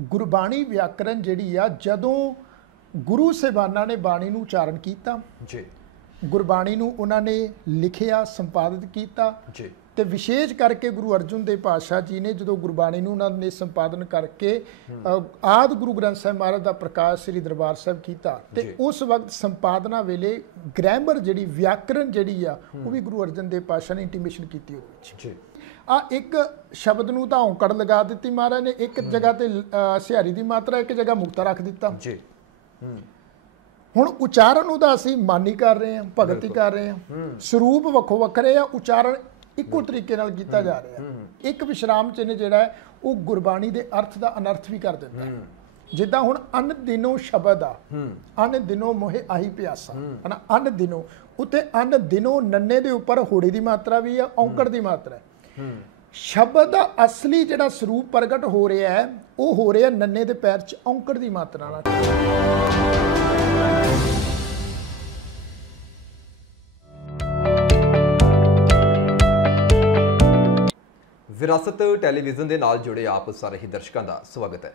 गुरबाणी व्याकरण जिहड़ी आ जदों गुरु साहिबाना ने बाणी नूं उचारण कीता जी, गुरबाणी नूं उन्हां ने लिखिया संपादित कीता जी, ते विशेष करके गुरु अर्जुन देव पातशाह जी ने जो गुरबाणी नूं उन्हां ने संपादन करके आदि गुरु ग्रंथ साहिब महाराज का प्रकाश श्री दरबार साहिब कीता ते उस वक्त संपादना वेले ग्रामर जिहड़ी व्याकरण जिहड़ी आ वो भी गुरु अर्जन देव पातशाह ने इंटीमेशन कीती होई जी, आ एक शब्द नूं तां औंकड़ लगा दित्ती महाराज ने, एक जगह ते सिहारी दी मात्रा, एक जगह मुक्ता रख दिता। जी, हुण उचारण उहदा असीं मानी कर रहे हैं, भगत ही कर रहे हैं, स्वरूप वक्खो वक्खरे आ, उचारण इक्को तरीके नाल कीता जा रहा है। एक विश्राम चिन्ह जिहड़ा है वो गुरबाणी दे अर्थ दा अनर्थ भी कर दिंदा है। जिद्दां हुण अन दिनों शब्द आ, अन दिनों मोहे आही प्यासा है ना, अन दिनों उत्ते अन दिनों नन्ने दे उपर होड़ी दी मात्रा भी है, औंकड़ दी मात्रा है। शब्द का असली जिहड़ा स्वरूप प्रगट हो रहा है वो हो रहा नन्ने दे पैर च औंकड़ दी मात्रा नाल। विरासत टैलीविजन के नाल जुड़े आप सारे ही दर्शकों का स्वागत है।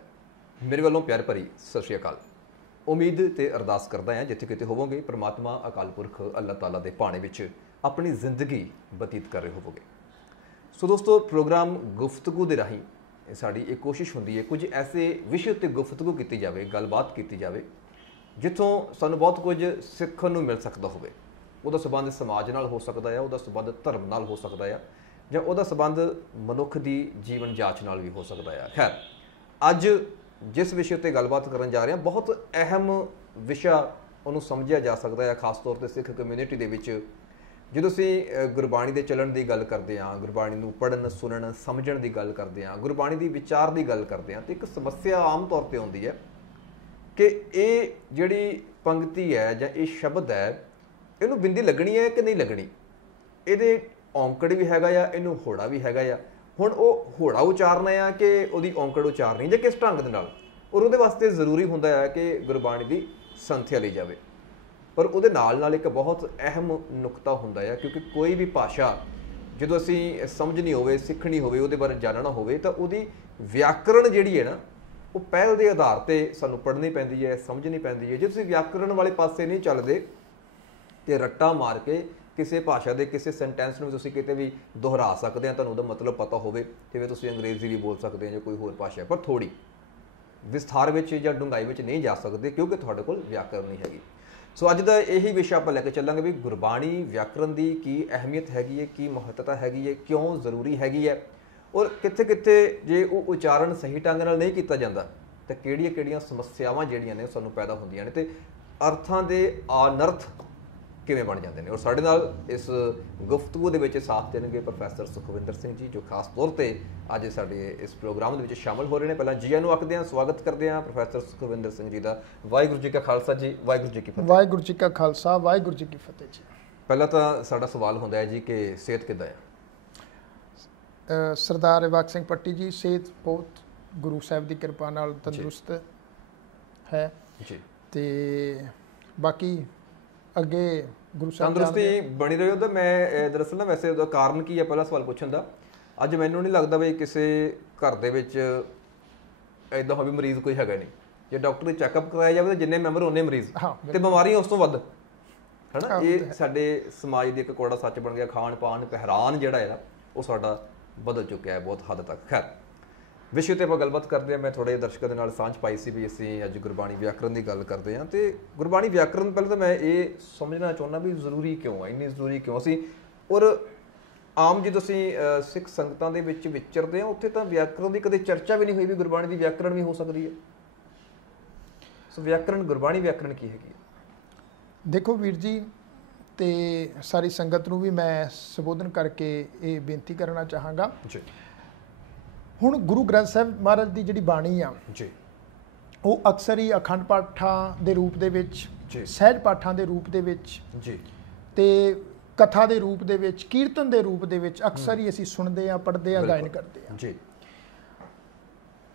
मेरे वालों प्यार भरी सत श्री अकाल। उम्मीद ते अरदास करदा हां जिथे किते होवोगे परमात्मा अकाल पुरख अल्लाह ताला दे पाणे विच अपनी जिंदगी बतीत कर रहे होवोगे। सो दोस्तों, प्रोग्राम गुफ्तगू दे राही साड़ी एक कोशिश होंदी है कुछ ऐसे विषय उत्ते गुफ्तगू की जाए, गलबात की जाए जिथों सानू बहुत कुछ सीखण नूं मिल सकदा होवे। उहदा संबंध समाज नाल हो सकदा है, उहदा संबंध धर्म नाल हो सकदा है, जां उहदा संबंध मनुख दी जीवन जाच नाल भी हो सकदा है। खैर, अज जिस विषय उत्ते गलबात करन जा रहे हैं बहुत अहम विषय उहनूं समझिया जा सकदा है, खास तौर ते सिख कम्यूनिटी दे विच ਜਦੋਂ ਅਸੀਂ ਗੁਰਬਾਣੀ ਦੇ ਚੱਲਣ ਦੀ ਗੱਲ ਕਰਦੇ ਹਾਂ, ਗੁਰਬਾਣੀ ਨੂੰ ਪੜ੍ਹਨ ਸੁਣਨ ਸਮਝਣ ਦੀ ਗੱਲ ਕਰਦੇ ਹਾਂ, ਗੁਰਬਾਣੀ ਦੀ ਵਿਚਾਰ ਦੀ ਗੱਲ ਕਰਦੇ ਹਾਂ ਤੇ ਇੱਕ ਸਮੱਸਿਆ ਆਮ ਤੌਰ ਤੇ ਆਉਂਦੀ ਹੈ ਕਿ ਇਹ ਜਿਹੜੀ ਪੰਕਤੀ ਹੈ ਜਾਂ ਇਹ ਸ਼ਬਦ ਹੈ ਇਹਨੂੰ ਬਿੰਦੀ ਲੱਗਣੀ ਹੈ ਕਿ ਨਹੀਂ ਲੱਗਣੀ, ਇਹਦੇ ਔਂਕੜ ਵੀ ਹੈਗਾ ਆ, ਇਹਨੂੰ ਹੋੜਾ ਵੀ ਹੈਗਾ ਆ। ਹੁਣ ਉਹ ਹੋੜਾ ਉਚਾਰਨਾ ਆ ਕਿ ਉਹਦੀ ਔਂਕੜ ਉਚਾਰਨੀ ਜਾਂ ਕਿਸ ਢੰਗ ਦੇ ਨਾਲ, ਔਰ ਉਹਦੇ ਵਾਸਤੇ ਜ਼ਰੂਰੀ ਹੁੰਦਾ ਹੈ ਕਿ ਗੁਰਬਾਣੀ ਦੀ ਸੰਥਿਆ ਲਈ ਜਾਵੇ। पर उहदे नाल एक बहुत अहम नुकता हुंदा है क्योंकि कोई भी भाषा जो असी समझनी होवे, सीखनी होवे, उहदे बारे जानना होवे तो उहदी व्याकरण जिहड़ी है ना वो पहल के आधार पर सानू पढ़नी पैंदी है, समझनी पैंदी है। जे तुसीं व्याकरण वाले पासे नहीं चलदे ते रट्टा मार के किसी भाषा के किसी सेंटेंस नूं तुसीं किते भी दोहरा सकदे आ, तुहानूं उहदा मतलब पता होवे, जिवें तुसीं अंग्रेजी भी बोल सकदे हो या कोई होर भाषा, पर थोड़ी विस्तार विच जां डूंघाई विच नहीं जा सकदे क्योंकि तुहाडे कोल व्याकरण नहीं हैगी। सो अज का यही विषय आप लैके चलांगे भी गुरबाणी व्याकरण की की अहमियत हैगी है, की महत्ता हैगी है, क्यों जरूरी हैगी है, और कित्थे कित्थे जे वो उचारण सही ढंग नाल नहीं किया जाता तो किहड़ियां समस्यावां जिहड़ियां ने सानूं पैदा होंदियां ने ते अर्थां दे अनर्थ किवें बन जाते हैं। और साडे नाल इस गुफ्तगू दे विच साथ देणगे प्रोफैसर सुखविंदर सिंह जी जो खास तौर पर अज साडे इस प्रोग्राम दे विच शामिल हो रहे हैं। पहलां जी आनूं आखदे हां, स्वागत करते हैं प्रोफैसर सुखविंदर सिंह जी का। वाहिगुरू जी का खालसा जी, वाहिगुरू जी की फतेह। वाहिगुरू जी का खालसा, वाहिगुरू जी की फतेह जी। पहला तो साडा सवाल हुंदा है जी कि सेहत किद्दां है? सरदार इवाक सिंह पट्टी जी, सेहत बहुत गुरु साहिब की कृपा नाल तंदुरुस्त है जी, ते बाकी अगे गुरु साहब तंदुरुस्ती बनी रही हो। तो मैं दरअसल ना वैसे उसका कारण की है पहला सवाल पूछण दा, अज मैनूं नहीं लगता भी किसी घर दे विच इदां हो भी मरीज़ कोई हैगा नहीं। जे डॉक्टर ने चैकअप कराया जाए तो जिन्ने मैंबर उन्ने मरीज़, तो बीमारियां उस तो वध है ना। ये साडे समाज दी इक कौड़ा सच बन गया। खाण पान पहरान जिहड़ा है वो साडा बदल चुक्या है बहुत हद तक। खैर, विषय ते आपां गलबात करते हैं। मैं थोड़े दर्शकों के नाल सांझ पाई सी भी असीं अज गुरबाणी व्याकरण की गल करते हैं तो गुरबाणी व्याकरण पहले तो मैं ये समझना चाहुंदा भी जरूरी क्यों है, इन्नी जरूरी क्यों असीं। और आम जो असीं सिख संगतां दे विच विचरदे हां उत्थे तां व्याकरण की कदे चर्चा भी नहीं हुई भी गुरबाणी की व्याकरण भी हो सकती है। सो व्याकरण, गुरबाणी व्याकरण की हैगी? देखो वीर जी, ते सारी संगत नूं भी मैं संबोधन करके ये बेनती करना चाहांगा जी। हुण गुरु ग्रंथ साहिब महाराज की जिहड़ी बाणी आ जी, वो अक्सर ही अखंड पाठां दे रूप दे विच, सहज पाठां दे रूप दे विच जी, ते कथा दे रूप दे विच, कीर्तन दे रूप दे विच अक्सर ही असीं सुणदे आ, पढ़दे आ, गायन करदे आ जी।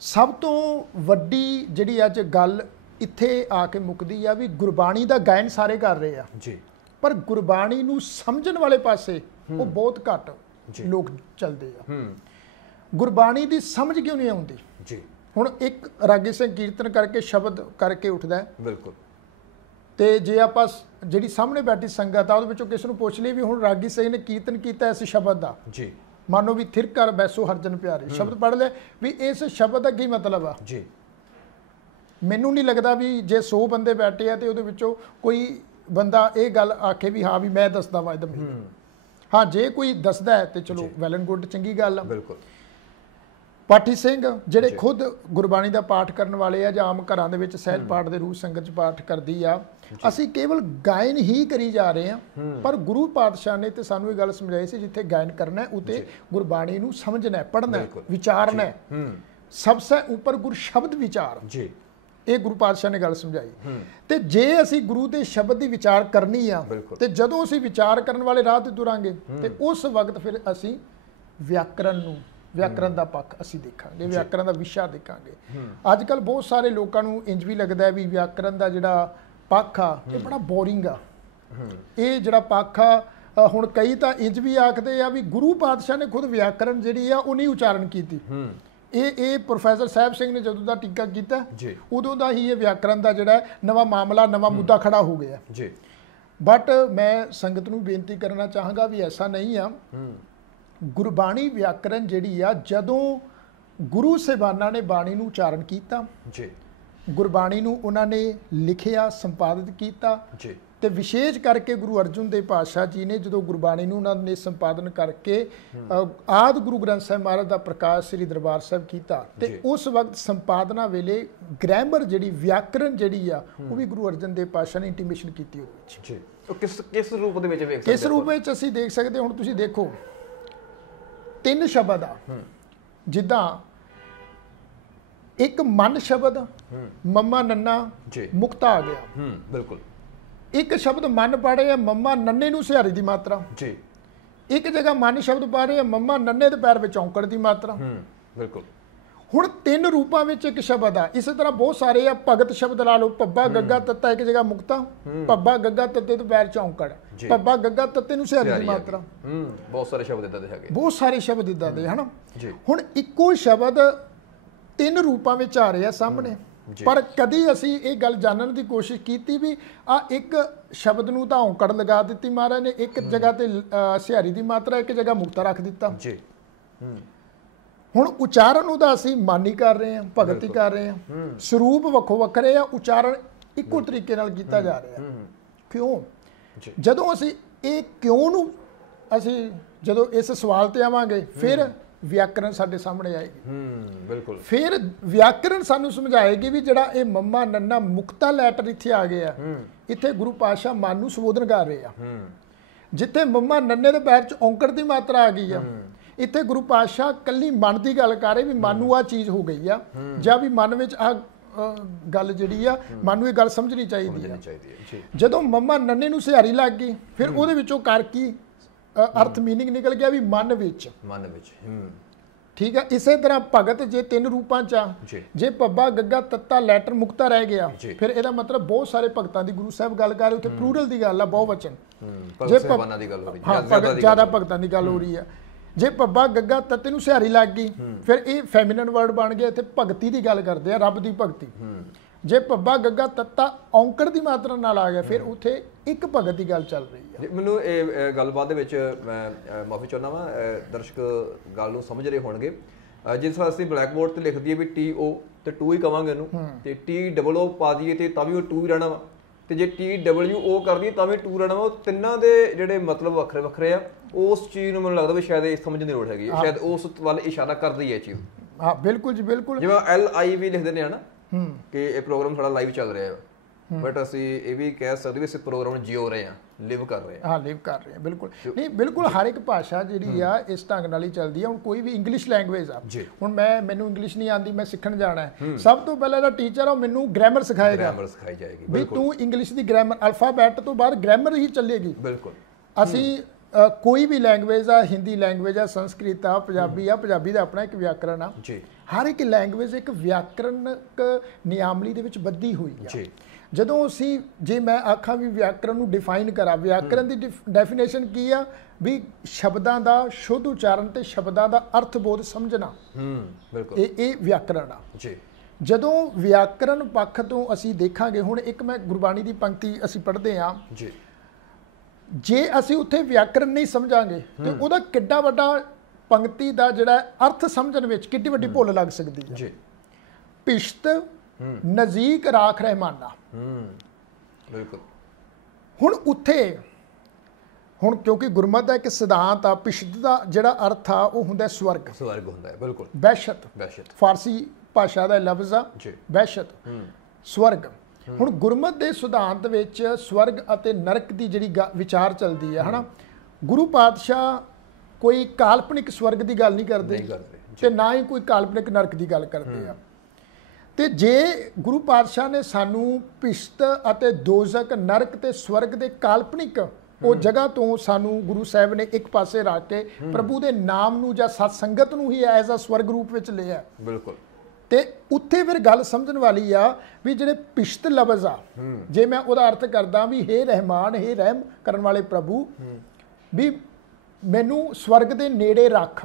सब तो वड्डी जिहड़ी अज गल इत्थे आके मुकदी आ भी गुरबाणी दा गायन सारे कर रहे आ जी, पर गुरबाणी नूं समझण वाले पासे वो बहुत घट लोग चलदे आ। गुरबाणी की समझ क्यों नहीं आउंदी जी? ਹੁਣ ਇੱਕ ਰਾਗੀ ਸਿੰਘ ਕੀਰਤਨ ਕਰਕੇ ਸ਼ਬਦ ਕਰਕੇ ਉੱਠਦਾ ਹੈ, ਬਿਲਕੁਲ। ਤੇ ਜੇ ਆਪਾਂ ਜਿਹੜੀ ਸਾਹਮਣੇ ਬੈਠੀ ਸੰਗਤ ਆ ਉਹਦੇ ਵਿੱਚੋਂ ਕਿਸ ਨੂੰ ਪੁੱਛ ਲਈ ਵੀ ਹੁਣ ਰਾਗੀ ਸਿੰਘ ਨੇ ਕੀਰਤਨ ਕੀਤਾ ਇਸ ਸ਼ਬਦ ਦਾ, ਜੀ, ਮਾਨੋ ਵੀ ਥਿਰ ਕਰ ਬੈਸੋ ਹਰਜਨ ਪਿਆਰੇ, ਸ਼ਬਦ ਪੜ੍ਹ ਲਿਆ ਵੀ ਇਸ ਸ਼ਬਦ ਦਾ ਕੀ ਮਤਲਬ ਆ ਜੀ। ਮੈਨੂੰ ਨਹੀਂ ਲੱਗਦਾ ਵੀ ਜੇ 100 ਬੰਦੇ ਬੈਠੇ ਆ ਤੇ ਉਹਦੇ ਵਿੱਚੋਂ ਕੋਈ ਬੰਦਾ ਇਹ ਗੱਲ ਆਖੇ ਵੀ ਹਾਂ ਵੀ ਮੈਂ ਦੱਸਦਾ ਵਾ ਇਹਦਾ। ਹਾਂ, ਜੇ ਕੋਈ ਦੱਸਦਾ ਹੈ ਤੇ ਚਲੋ ਵੈਲ ਐਂਡ ਗੁੱਡ, ਚੰਗੀ ਗੱਲ ਆ। ਬਿਲਕੁਲ। ਪਾਠੀ ਸਿੰਘ ਜਿਹੜੇ ਖੁਦ ਗੁਰਬਾਣੀ ਦਾ ਪਾਠ ਕਰਨ ਵਾਲੇ ਆ ਜਾਂ ਆਮ ਘਰਾਂ ਦੇ ਵਿੱਚ ਸਹਿਜ ਪਾਠ ਦੇ ਰੂਪ ਸੰਗਤ 'ਚ ਪਾਠ ਕਰਦੀ ਆ, ਅਸੀਂ ਕੇਵਲ ਗਾਇਨ ਹੀ ਕਰੀ ਜਾ ਰਹੇ ਆ, ਪਰ ਗੁਰੂ ਪਾਤਸ਼ਾਹ ਨੇ ਤੇ ਸਾਨੂੰ ਇਹ ਗੱਲ ਸਮਝਾਈ ਸੀ ਜਿੱਥੇ ਗਾਇਨ ਕਰਨਾ ਹੈ ਉਤੇ ਗੁਰਬਾਣੀ ਨੂੰ ਸਮਝਣਾ, ਪੜ੍ਹਨਾ, ਵਿਚਾਰਨਾ। ਸਭ ਸੇ ਉੱਪਰ ਗੁਰ ਸ਼ਬਦ ਵਿਚਾਰ, ਜੀ, ਇਹ ਗੁਰੂ ਪਾਤਸ਼ਾਹ ਨੇ ਗੱਲ ਸਮਝਾਈ। ਤੇ ਜੇ ਅਸੀਂ ਗੁਰੂ ਦੇ ਸ਼ਬਦ ਦੀ ਵਿਚਾਰ ਕਰਨੀ ਆ ਤੇ ਜਦੋਂ ਅਸੀਂ ਵਿਚਾਰ ਕਰਨ ਵਾਲੇ ਰਾਹ ਤੇ ਤੁਰਾਂਗੇ ਤੇ ਉਸ ਵਕਤ ਫਿਰ ਅਸੀਂ ਵਿਆਕਰਨ ਦਾ ਪੱਖ ਅਸੀਂ ਦੇਖਾਂਗੇ, ਵਿਆਕਰਨ ਦਾ ਵਿਸ਼ਾ ਦੇਖਾਂਗੇ। ਅੱਜ ਕੱਲ ਬਹੁਤ ਸਾਰੇ ਲੋਕਾਂ ਨੂੰ ਇੰਜ ਵੀ ਲੱਗਦਾ ਵੀ ਵਿਆਕਰਨ ਦਾ ਜਿਹੜਾ ਪੱਖ ਆ ਇਹ ਬੜਾ ਬੋਰਿੰਗ ਆ। ਇਹ ਜਿਹੜਾ ਪੱਖ ਆ ਹੁਣ ਕਈ ਤਾਂ ਇੰਜ ਵੀ ਆਖਦੇ ਆ ਵੀ ਗੁਰੂ ਪਾਤਸ਼ਾਹ ਨੇ ਖੁਦ ਵਿਆਕਰਨ ਜਿਹੜੀ ਆ ਉਹ ਨਹੀਂ ਉਚਾਰਨ ਕੀਤੀ। ਇਹ ਪ੍ਰੋਫੈਸਰ ਸਾਹਿਬ ਸਿੰਘ ਨੇ ਜਦੋਂ ਦਾ ਟੀਕਾ ਕੀਤਾ ਉਦੋਂ ਦਾ ਹੀ ਇਹ ਵਿਆਕਰਨ ਦਾ ਜਿਹੜਾ ਨਵਾਂ ਮਾਮਲਾ, ਨਵਾਂ ਮੁੱਦਾ ਖੜਾ ਹੋ ਗਿਆ ਜੀ। ਬਟ ਮੈਂ ਸੰਗਤ ਨੂੰ ਬੇਨਤੀ ਕਰਨਾ ਚਾਹਾਂਗਾ ਵੀ ਐਸਾ ਨਹੀਂ ਆ। ਗੁਰਬਾਣੀ ਵਿਆਕਰਨ ਜਿਹੜੀ ਆ ਜਦੋਂ ਗੁਰੂ ਸਾਹਿਬਾਨਾਂ ਨੇ ਬਾਣੀ ਨੂੰ ਉਚਾਰਨ ਕੀਤਾ ਜੀ, ਗੁਰਬਾਣੀ ਨੂੰ ਉਹਨਾਂ ਨੇ ਲਿਖਿਆ, ਸੰਪਾਦਿਤ ਕੀਤਾ ਜੀ, ਤੇ ਵਿਸ਼ੇਸ਼ ਕਰਕੇ ਗੁਰੂ ਅਰਜਨ ਦੇਵ ਪਾਤਸ਼ਾਹ ਜੀ ਨੇ ਜਦੋਂ ਗੁਰਬਾਣੀ ਨੂੰ ਉਹਨਾਂ ਨੇ ਸੰਪਾਦਨ ਕਰਕੇ ਆਦਿ ਗੁਰੂ ਗ੍ਰੰਥ ਸਾਹਿਬ ਮਹਾਰਾਜ ਦਾ ਪ੍ਰਕਾਸ਼ ਸ੍ਰੀ ਦਰਬਾਰ ਸਾਹਿਬ ਕੀਤਾ ਤੇ ਉਸ ਵਕਤ ਸੰਪਾਦਨਾ ਵੇਲੇ ਗ੍ਰਾਮਰ ਜਿਹੜੀ ਵਿਆਕਰਨ ਜਿਹੜੀ ਆ ਉਹ ਵੀ ਗੁਰੂ ਅਰਜਨ ਦੇਵ ਪਾਤਸ਼ਾਹ ਨੇ ਇੰਟੀਮੇਸ਼ਨ ਕੀਤੀ ਉਹਦੇ ਵਿੱਚ ਜੀ। ਉਹ ਕਿਸ ਰੂਪ ਦੇ ਵਿੱਚ ਵੇਖ ਸਕਦੇ, ਕਿਸ ਰੂਪ ਵਿੱਚ ਅਸੀਂ ਦੇਖ ਸਕਦੇ। ਹੁਣ ਤੁਸੀਂ ਦੇਖੋ 3 ਸ਼ਬਦ ਆ, ਜਿੱਦਾਂ ਇੱਕ ਮਨ ਸ਼ਬਦ ਮੰਮਾ ਨੰਨਾ ਮੁਕਤਾ ਆ ਗਿਆ, ਬਿਲਕੁਲ। ਇੱਕ ਸ਼ਬਦ ਮਨ ਪੜ੍ਹੇ ਆ ਮੰਮਾ ਨੰਨੇ ਨੂੰ ਸਿਹਾਰੀ ਦੀ ਮਾਤਰਾ ਜੀ, ਇੱਕ ਜਗ੍ਹਾ ਮਨ ਸ਼ਬਦ ਪਾ ਰਹੇ ਆ ਮੰਮਾ ਨੰਨੇ ਦੇ ਪੈਰ ਵਿੱਚ ਔਂਕੜ ਦੀ ਮਾਤਰਾ, ਬਿਲਕੁਲ। ਹੁਣ 3 ਰੂਪਾਂ ਵਿੱਚ ਇੱਕ ਸ਼ਬਦ ਆ। ਇਸੇ ਤਰ੍ਹਾਂ ਬਹੁਤ ਸਾਰੇ ਆ, ਭਗਤ ਸ਼ਬਦ ਲਾ ਲਓ, ਪੱਬਾ ਗੱਗਾ ਤੱਤਾ ਇੱਕ ਜਗ੍ਹਾ ਮੁਕਤਾ, ਪੱਬਾ ਗੱਗਾ ਤੱਤੇ ਤੋਂ ਪੈਰ ਚ ਔਂਕੜ, ਪੱਬਾ ਗੱਗਾ ਤੱਤੇ ਨੂੰ ਸਿਹਾਰੀ ਦੀ ਮਾਤਰਾ। ਬਹੁਤ ਸਾਰੇ ਸ਼ਬਦ ਇਦਾਂ ਦੇ ਹੈਗੇ, ਬਹੁਤ ਸਾਰੇ ਸ਼ਬਦ ਇਦਾਂ ਦੇ ਹਨਾ। ਹੁਣ ਇੱਕੋ ਸ਼ਬਦ 3 ਰੂਪਾਂ ਵਿੱਚ ਆ ਰਿਹਾ ਸਾਹਮਣੇ, ਪਰ ਕਦੀ ਅਸੀਂ ਇਹ ਗੱਲ ਜਾਣਨ ਦੀ ਕੋਸ਼ਿਸ਼ ਕੀਤੀ ਵੀ ਆ ਇੱਕ ਸ਼ਬਦ ਨੂੰ ਤਾਂ ਔਂਕੜ ਲਗਾ ਦਿੱਤੀ ਮਹਾਰਾਜ ਨੇ, ਇੱਕ ਜਗ੍ਹਾ ਤੇ ਸਿਹਾਰੀ ਦੀ ਮਾਤਰਾ, ਇੱਕ ਜਗ੍ਹਾ ਮੁਕਤਾ ਰੱਖ ਦਿੱਤਾ ਜੀ। ਹੁਣ ਉਚਾਰਨ ਉਹਦਾ ਅਸੀਂ ਮਾਨੀ ਕਰ ਰਹੇ ਹਾਂ, ਭਗਤ ਹੀ ਕਰ ਰਹੇ ਹਾਂ, ਸਰੂਪ ਵੱਖੋ ਵੱਖਰੇ ਆ, ਉਚਾਰਨ ਇੱਕੋ ਤਰੀਕੇ ਨਾਲ ਕੀਤਾ ਜਾ ਰਿਹਾ। ਕਿਉਂ? ਜਦੋਂ ਅਸੀਂ ਇਹ ਕਿਉਂ ਨੂੰ ਅਸੀਂ ਜਦੋਂ ਇਸ ਸਵਾਲ ਤੇ ਆਵਾਂਗੇ ਫਿਰ ਵਿਆਕਰਨ ਸਾਡੇ ਸਾਹਮਣੇ ਆਏਗੀ, ਬਿਲਕੁਲ। ਫਿਰ ਵਿਆਕਰਨ ਸਾਨੂੰ ਸਮਝਾਏਗੀ ਵੀ ਜਿਹੜਾ ਇਹ ਮੰਮਾ ਨੰਨਾ ਮੁਕਤਾ ਲੈਟਰ ਇੱਥੇ ਆ ਗਿਆ, ਇੱਥੇ ਗੁਰੂ ਪਾਤਸ਼ਾਹ ਮਨ ਨੂੰ ਸੰਬੋਧਨ ਕਰ ਰਹੇ ਆ। ਜਿੱਥੇ ਮੰਮਾ ਨੰਨੇ ਦੇ ਪੈਰ 'ਚ ਔਂਕੜ ਦੀ ਮਾਤਰਾ ਆ ਗਈ ਆ, ਇੱਥੇ ਗੁਰੂ ਪਾਤਸ਼ਾਹ ਕੱਲੀ ਮਨ ਦੀ ਗੱਲ ਕਰ ਰਹੇ ਵੀ ਮਨ ਨੂੰ ਆ ਚੀਜ਼ ਹੋ ਗਈ ਆ, ਜਾਂ ਵੀ ਮਨ ਵਿੱਚ ਆ ਗੱਲ ਜਿਹੜੀ ਆ ਮਨ ਨੂੰ ਇਹ ਗੱਲ ਸਮਝਣੀ ਚਾਹੀਦੀ ਆ। ਜਦੋਂ ਮੰਮਾ ਨੰਨੇ ਨੂੰ ਸਿਹਾਰੀ ਲੱਗ ਗਈ ਫਿਰ ਉਹਦੇ ਵਿੱਚੋਂ ਕਰ ਕੀ ਅਰਥ ਮੀਨਿੰਗ ਨਿਕਲ ਗਿਆ ਵੀ ਮਨ ਵਿੱਚ, ਠੀਕ ਆ। ਇਸੇ ਤਰ੍ਹਾਂ ਭਗਤ ਜੇ 3 ਰੂਪਾਂ ਚ ਆ, ਜੇ ਪੱਬਾ ਗੱਗਾ ਤੱਤਾ ਲੈਟਰ ਮੁਕਤਾ ਰਹਿ ਗਿਆ ਫਿਰ ਇਹਦਾ ਮਤਲਬ ਬਹੁਤ ਸਾਰੇ ਭਗਤਾਂ ਦੀ ਗੁਰੂ ਸਾਹਿਬ ਗੱਲ ਕਰ ਰਹੇ, ਉੱਥੇ ਪਲੂਰਲ ਦੀ ਗੱਲ ਆ, ਬਹੁਵਚਨ, ਜੇ ਜ਼ਿਆਦਾ ਭਗਤਾਂ ਦੀ ਗੱਲ ਹੋ ਰਹੀ ਆ। ਜੇ ਪੱਬਾ ਗੱਗਾ ਤੱਤੇ ਨੂੰ ਸਿਹਾਰੀ ਲੱਗ ਗਈ ਫਿਰ ਇਹ ਫੈਮਿਨਨ ਵਰਡ ਬਣ ਗਿਆ, ਇੱਥੇ ਭਗਤੀ ਦੀ ਗੱਲ ਕਰਦੇ ਆ, ਰੱਬ ਦੀ ਭਗਤੀ। ਜੇ ਪੱਬਾ ਗੱਗਾ ਤੱਤਾ ਔਂਕੜ ਦੀ ਮਾਤਰਾ ਨਾਲ ਆ ਗਿਆ ਫਿਰ ਉੱਥੇ ਇੱਕ ਭਗਤ ਦੀ ਗੱਲ ਚੱਲ ਰਹੀ ਹੈ। ਮੈਨੂੰ ਇਹ ਗੱਲਬਾਤ ਦੇ ਵਿੱਚ ਮੈਂ ਮਾਫੀ ਚਾਹੁੰਦਾ ਵਾਂ, ਦਰਸ਼ਕ ਗੱਲ ਨੂੰ ਸਮਝ ਰਹੇ ਹੋਣਗੇ। ਜਿਸ ਤਰ੍ਹਾਂ ਅਸੀਂ ਬਲੈਕ ਬੋਰਡ ਤੇ ਲਿਖ ਦਈਏ ਵੀ TO ਤੇ 2 ਹੀ ਕਵਾਂਗੇ ਉਹਨੂੰ, ਤੇ TOO ਪਾ ਦਈਏ ਤੇ ਤਾਂ ਵੀ ਉਹ 2 ਹੀ ਰਹਿਣਾ ਵਾ, ਤੇ ਜੇ TWO ਕਰ ਦਈਏ ਤਾਂ ਵੀ 2 ਰਹਿਣਾ ਵਾ। ਉਹ ਤਿੰਨਾਂ ਦੇ ਜਿਹੜੇ ਮਤਲਬ ਵੱਖਰੇ ਵੱਖਰੇ ਆ। ਉਸ ਚੀਜ਼ ਨੂੰ ਮੈਨੂੰ ਲੱਗਦਾ ਵੀ ਸ਼ਾਇਦ ਇਹ ਸਮਝਣ ਦੀ ਲੋੜ ਹੈਗੀ, ਸ਼ਾਇਦ ਉਸ ਵੱਲ ਇਸ਼ਾਰਾ ਕਰਦੀ ਹੈ ਇਹ ਚੀਜ਼। ਹਾਂ ਬਿਲਕੁਲ ਜੀ, ਬਿਲਕੁਲ। ਜਿਵੇਂ LIV ਲਿਖ ਦਿੰਦੇ ਆ ਨਾ ਕਿ ਇਹ ਪ੍ਰੋਗਰਾਮ ਸਾਡਾ ਲਾਈਵ ਚੱਲ ਰਿਹਾ ਹੈ, ਬਟ ਅਸੀਂ ਇਹ ਵੀ ਕਹਿ ਸਕਦੇ ਵੀ ਅਸੀਂ ਪ੍ਰੋਗਰਾਮ ਨੂੰ ਜਿਉ ਰਹੇ ਹਾਂ, ਲਿਵ ਕਰ ਰਹੇ ਹਾਂ। ਲਿਵ ਕਰ ਰਹੇ ਹਾਂ, ਬਿਲਕੁਲ। ਨਹੀਂ, ਬਿਲਕੁਲ ਹਰ ਇੱਕ ਭਾਸ਼ਾ ਜਿਹੜੀ ਆ ਇਸ ਢੰਗ ਨਾਲ ਹੀ ਚੱਲਦੀ ਆ। ਹੁਣ ਕੋਈ ਵੀ ਇੰਗਲਿਸ਼ ਲੈਂਗੁਏਜ ਆ, ਹੁਣ ਮੈਨੂੰ ਇੰਗਲਿਸ਼ ਨਹੀਂ ਆਉਂਦੀ, ਮੈਂ ਸਿੱਖਣ ਜਾਣਾ ਹੈ, ਸਭ ਤੋਂ ਪਹਿਲਾਂ ਜਿਹੜਾ ਟੀਚਰ ਆ ਉਹ ਮੈਨੂੰ ਗ੍ਰਾਮਰ ਸਿਖਾਏਗਾ, ਗ੍ਰਾਮਰ ਸਿਖਾਈ ਜਾਏਗੀ ਵੀ ਤੂੰ ਇੰਗਲਿਸ਼ ਦੀ ਗ੍ਰਾਮਰ, ਅਲਫਾਬੈਟ ਤੋਂ ਬਾਅਦ ਗ੍ਰਾਮਰ ਹੀ ਚੱਲੇਗੀ। ਬਿਲਕੁਲ। ਅਸੀਂ ਕੋਈ ਵੀ ਲੈਂਗੁਏਜ ਆ, ਹਿੰਦੀ ਲੈਂਗੁਏਜ ਆ, ਸੰਸਕ੍ਰਿਤ ਆ, ਪੰਜਾਬੀ ਆ, ਪੰਜਾਬੀ ਦਾ ਆਪਣਾ ਇੱਕ ਵਿਆਕਰਨ ਆ। ਹਰ ਇੱਕ ਲੈਂਗੁਏਜ ਇੱਕ ਵਿਆਕਰਨਕ ਨਿਯਮਾਵਲੀ ਦੇ ਵਿੱਚ ਬੱਧੀ ਹੋਈ ਆ। ਜਦੋਂ ਅਸੀਂ ਜੇ ਮੈਂ ਆਖਾਂ ਵੀ ਵਿਆਕਰਨ ਨੂੰ ਡਿਫਾਈਨ ਕਰਾਂ, ਵਿਆਕਰਨ ਦੀ ਡੈਫੀਨੇਸ਼ਨ ਕੀ ਆ ਵੀ ਸ਼ਬਦਾਂ ਦਾ ਸ਼ੁੱਧ ਉਚਾਰਨ ਤੇ ਸ਼ਬਦਾਂ ਦਾ ਅਰਥ ਬੋਧ ਸਮਝਣਾ, ਬਿਲਕੁਲ, ਇਹ ਵਿਆਕਰਨ ਆ ਜੀ। ਜਦੋਂ ਵਿਆਕਰਨ ਪੱਖ ਤੋਂ ਅਸੀਂ ਦੇਖਾਂਗੇ, ਹੁਣ ਇੱਕ ਮੈਂ ਗੁਰਬਾਣੀ ਦੀ ਪੰਕਤੀ ਅਸੀਂ ਪੜ੍ਹਦੇ ਹਾਂ ਜੀ, ਜੇ ਅਸੀਂ ਉੱਥੇ ਵਿਆਕਰਨ ਨਹੀਂ ਸਮਝਾਂਗੇ ਤੇ ਉਹਦਾ ਕਿੱਡਾ ਵੱਡਾ ਪੰਕਤੀ ਦਾ ਜਿਹੜਾ ਅਰਥ ਸਮਝਣ ਵਿੱਚ ਕਿੱਡੀ ਵੱਡੀ ਭੁੱਲ ਲੱਗ ਸਕਦੀ ਹੈ ਜੀ। ਪਿਸ਼ਤ ਨਜ਼ੀਕ ਰਾਖ ਰਹਿਮਾਨਾ। ਬਿਲਕੁਲ। ਹੁਣ ਉੱਥੇ ਹੁਣ ਕਿਉਂਕਿ ਗੁਰਮਤਿ ਦਾ ਇੱਕ ਸਿਧਾਂਤ ਆ, ਪਿਸ਼ਤ ਦਾ ਜਿਹੜਾ ਅਰਥ ਆ ਉਹ ਹੁੰਦਾ ਸਵਰਗ। ਸਵਰਗ ਹੁੰਦਾ ਹੈ, ਬਿਲਕੁਲ। ਵਹਿਸ਼ਤ, ਵਹਿਸ਼ਤ ਫਾਰਸੀ ਭਾਸ਼ਾ ਦਾ ਲਫ਼ਜ਼ ਆ ਜੀ, ਵਹਿਸ਼ਤ, ਸਵਰਗ। ਹੁਣ ਗੁਰਮਤਿ ਦੇ ਸਿਧਾਂਤ ਵਿੱਚ ਸਵਰਗ ਅਤੇ ਨਰਕ ਦੀ ਜਿਹੜੀ ਵਿਚਾਰ ਚੱਲਦੀ ਹੈ ਹਨਾ, ਗੁਰੂ ਪਾਤਸ਼ਾਹ ਕੋਈ ਕਾਲਪਨਿਕ ਸਵਰਗ ਦੀ ਗੱਲ ਨਹੀਂ ਕਰਦੇ ਤੇ ਨਾ ਹੀ ਕੋਈ ਕਾਲਪਨਿਕ ਨਰਕ ਦੀ ਗੱਲ ਕਰਦੇ ਆ। ਤੇ ਜੇ ਗੁਰੂ ਪਾਤਸ਼ਾਹ ਨੇ ਸਾਨੂੰ ਪਿਸ਼ਤ ਅਤੇ ਦੋਜ਼ਖ, ਨਰਕ ਤੇ ਸਵਰਗ ਦੇ ਕਾਲਪਨਿਕ ਉਹ ਜਗ੍ਹਾ ਤੋਂ ਸਾਨੂੰ ਗੁਰੂ ਸਾਹਿਬ ਨੇ ਇੱਕ ਪਾਸੇ ਰੱਖ ਕੇ ਪ੍ਰਭੂ ਦੇ ਨਾਮ ਨੂੰ ਜਾਂ ਸਤ ਸੰਗਤ ਨੂੰ ਹੀ ਐਜ਼ ਅ ਸਵਰਗ ਰੂਪ ਵਿੱਚ ਲਿਆ। ਬਿਲਕੁਲ। ਤੇ ਉੱਥੇ ਫਿਰ ਗੱਲ ਸਮਝਣ ਵਾਲੀ ਆ ਵੀ ਜਿਹੜੇ ਪਿਸ਼ਤ ਲਫ਼ਜ਼ ਆ, ਜੇ ਮੈਂ ਉਹਦਾ ਅਰਥ ਕਰਦਾ ਵੀ ਹੇ ਰਹਿਮਾਨ, ਹੇ ਰਹਿਮ ਕਰਨ ਵਾਲੇ ਪ੍ਰਭੂ, ਵੀ ਮੈਨੂੰ ਸਵਰਗ ਦੇ ਨੇੜੇ ਰੱਖ,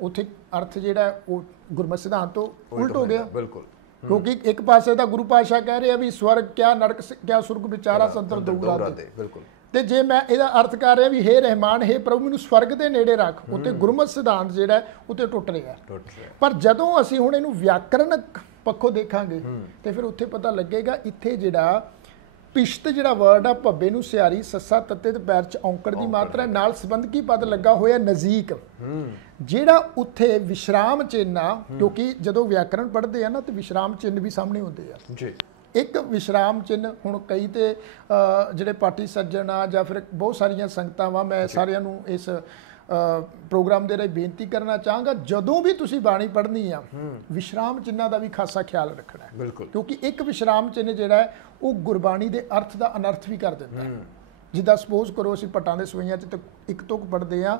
ਉੱਥੇ ਅਰਥ ਜਿਹੜਾ ਉਹ ਗੁਰਮਤਿ ਸਿਧਾਂਤ ਤੋਂ ਉਲਟ ਹੋ ਗਿਆ। ਬਿਲਕੁਲ। ਕਿਉਂਕਿ ਇੱਕ ਪਾਸੇ ਤਾਂ ਗੁਰੂ ਪਾਤਸ਼ਾਹ ਕਹਿ ਰਿਹਾ ਵੀ ਸਵਰਗ ਕਿਆ, ਨਰਕ ਕਿਆ, ਸੁਰਗ ਵਿਚਾਰਾ ਸੰਤਰ ਦੂਰਾ ਦੇ। ਬਿਲਕੁਲ। ਤੇ ਜੇ ਮੈਂ ਇਹਦਾ ਅਰਥ ਕਰ ਰਿਹਾ ਵੀ ਹੇ ਰਹਿਮਾਨ, ਹੇ ਪ੍ਰਭੂ ਮੈਨੂੰ ਸਵਰਗ ਦੇ ਨੇੜੇ ਰੱਖ, ਉੱਤੇ ਗੁਰਮਤਿ ਸਿਧਾਂਤ ਜਿਹੜਾ ਉੱਤੇ ਟੁੱਟ ਰਿਹਾ। ਪਰ ਜਦੋਂ ਅਸੀਂ ਹੁਣ ਇਹਨੂੰ ਵਿਆਕਰਨਕ ਪੱਖੋਂ ਦੇਖਾਂਗੇ ਤੇ ਫਿਰ ਉੱਥੇ ਪਤਾ ਲੱਗੇਗਾ ਇੱਥੇ ਜਿਹੜਾ ਪਿਸ਼ਤ ਜਿਹੜਾ ਵਰਡ ਆ, ਭੱਬੇ ਨੂੰ ਸਿਆਰੀ, ਸੱਸਾ ਤੱਤੇ ਤੇ ਪੈਰ ਚ ਔਂਕੜ ਦੀ ਮਾਤਰਾ ਨਾਲ ਸੰਬੰਧਕੀ ਪਦ ਲੱਗਾ ਹੋਇਆ ਨਜ਼ੀਕ, ਜਿਹੜਾ ਉੱਥੇ ਵਿਸ਼ਰਾਮ ਚਿੰਨ੍ਹ ਆ। ਕਿਉਂਕਿ ਜਦੋਂ ਵਿਆਕਰਣ ਪੜ੍ਹਦੇ ਆ ਨਾ ਤੇ ਵਿਸ਼ਰਾਮ ਚਿੰਨ੍ਹ ਵੀ ਸਾਹਮਣੇ ਹੁੰਦੇ ਆ ਜੀ। ਇੱਕ ਵਿਸ਼ਰਾਮ ਚਿੰਨ੍ਹ, ਹੁਣ ਕਈ ਤੇ ਜਿਹੜੇ ਪਾਠੀ ਸੱਜਣ ਆ ਜਾਂ ਫਿਰ ਬਹੁਤ ਸਾਰੀਆਂ ਸੰਗਤਾਂ ਵਾ, ਮੈਂ ਸਾਰਿਆਂ ਨੂੰ ਇਸ ਪ੍ਰੋਗਰਾਮ ਦੇ ਰਾਹੀਂ ਬੇਨਤੀ ਕਰਨਾ ਚਾਹਾਂਗਾ, ਜਦੋਂ ਵੀ ਤੁਸੀਂ ਬਾਣੀ ਪੜ੍ਹਨੀ ਆ ਵਿਸ਼ਰਾਮ ਚਿੰਨ੍ਹਾਂ ਦਾ ਵੀ ਖਾਸਾ ਖਿਆਲ ਰੱਖਣਾ ਹੈ। ਬਿਲਕੁਲ। ਕਿਉਂਕਿ ਇੱਕ ਵਿਸ਼ਰਾਮ ਚਿੰਨ੍ਹ ਜਿਹੜਾ ਹੈ ਉਹ ਗੁਰਬਾਣੀ ਦੇ ਅਰਥ ਦਾ ਅਨਰਥ ਵੀ ਕਰ ਦਿੰਦਾ ਹੈ। ਜਿੱਦਾਂ ਸਪੋਜ਼ ਕਰੋ ਅਸੀਂ ਪੱਟਾਂ ਦੇ ਸਵਈਆਂ 'ਚ ਇੱਕ ਤੁਕ ਪੜ੍ਹਦੇ ਆ,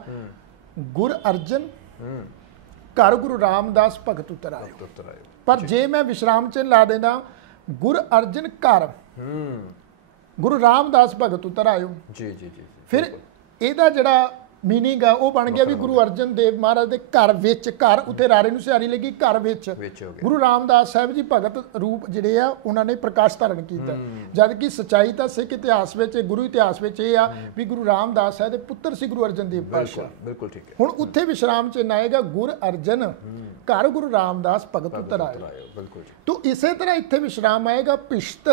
ਗੁਰ ਅਰਜਨ ਘਰ ਗੁਰੂ ਰਾਮਦਾਸ ਭਗਤ ਉਤਰ ਆਇਓ। ਪਰ ਜੇ ਮੈਂ ਵਿਸ਼ਰਾਮ ਚਿੰਨ੍ਹ ਲਾ ਦੇਣਾ ਗੁਰ ਅਰਜਨ ਘਰ ਗੁਰੂ ਰਾਮਦਾਸ ਭਗਤ ਉਤਰ ਆਇਓ, ਜੀ ਜੀ ਜੀ, ਫਿਰ ਇਹਦਾ ਜਿਹੜਾ ਮੀਨਿੰਗ ਆ ਉਹ ਬਣ ਗਿਆ ਵੀ ਗੁਰੂ ਅਰਜਨ ਦੇਵ ਮਹਾਰਾਜ ਦੇ ਘਰ ਵਿੱਚ, ਘਰ ਉੱਥੇ ਰਾਰੇ ਨੂੰ ਸਿਆਰੀ ਲੱਗੀ, ਘਰ ਵਿੱਚ ਗੁਰੂ ਰਾਮਦਾਸ ਸਾਹਿਬ ਜੀ ਭਗਤ ਰੂਪ ਜਿਹੜੇ ਆ ਉਹਨਾਂ ਨੇ ਪ੍ਰਕਾਸ਼ ਧਾਰਨ ਕੀਤਾ। ਜਦ ਕਿ ਸੱਚਾਈ ਤਾਂ ਸਿੱਖ ਇਤਿਹਾਸ ਵਿੱਚ, ਗੁਰੂ ਇਤਿਹਾਸ ਵਿੱਚ ਇਹ ਆ ਵੀ ਗੁਰੂ ਰਾਮਦਾਸ ਸਾਹਿਬ ਦੇ ਪੁੱਤਰ ਸੀ ਗੁਰੂ ਅਰਜਨ ਦੇਵ ਪਾਤਸ਼ਾਹ। ਬਿਲਕੁਲ ਠੀਕ ਹੈ। ਹੁਣ ਉੱਥੇ ਵਿਸ਼ਰਾਮ ਚਿੰਨ੍ਹ ਆਏਗਾ ਗੁਰ ਅਰਜਨ ਘਰ ਗੁਰੂ ਰਾਮਦਾਸ ਭਗਤ ਉਤਰ ਆਇਓ। ਬਿਲਕੁਲ। ਤੋ ਇਸੇ ਤਰ੍ਹਾਂ ਇੱਥੇ ਵਿਸ਼ਰਾਮ ਆਏਗਾ ਪਿਸ਼ਤ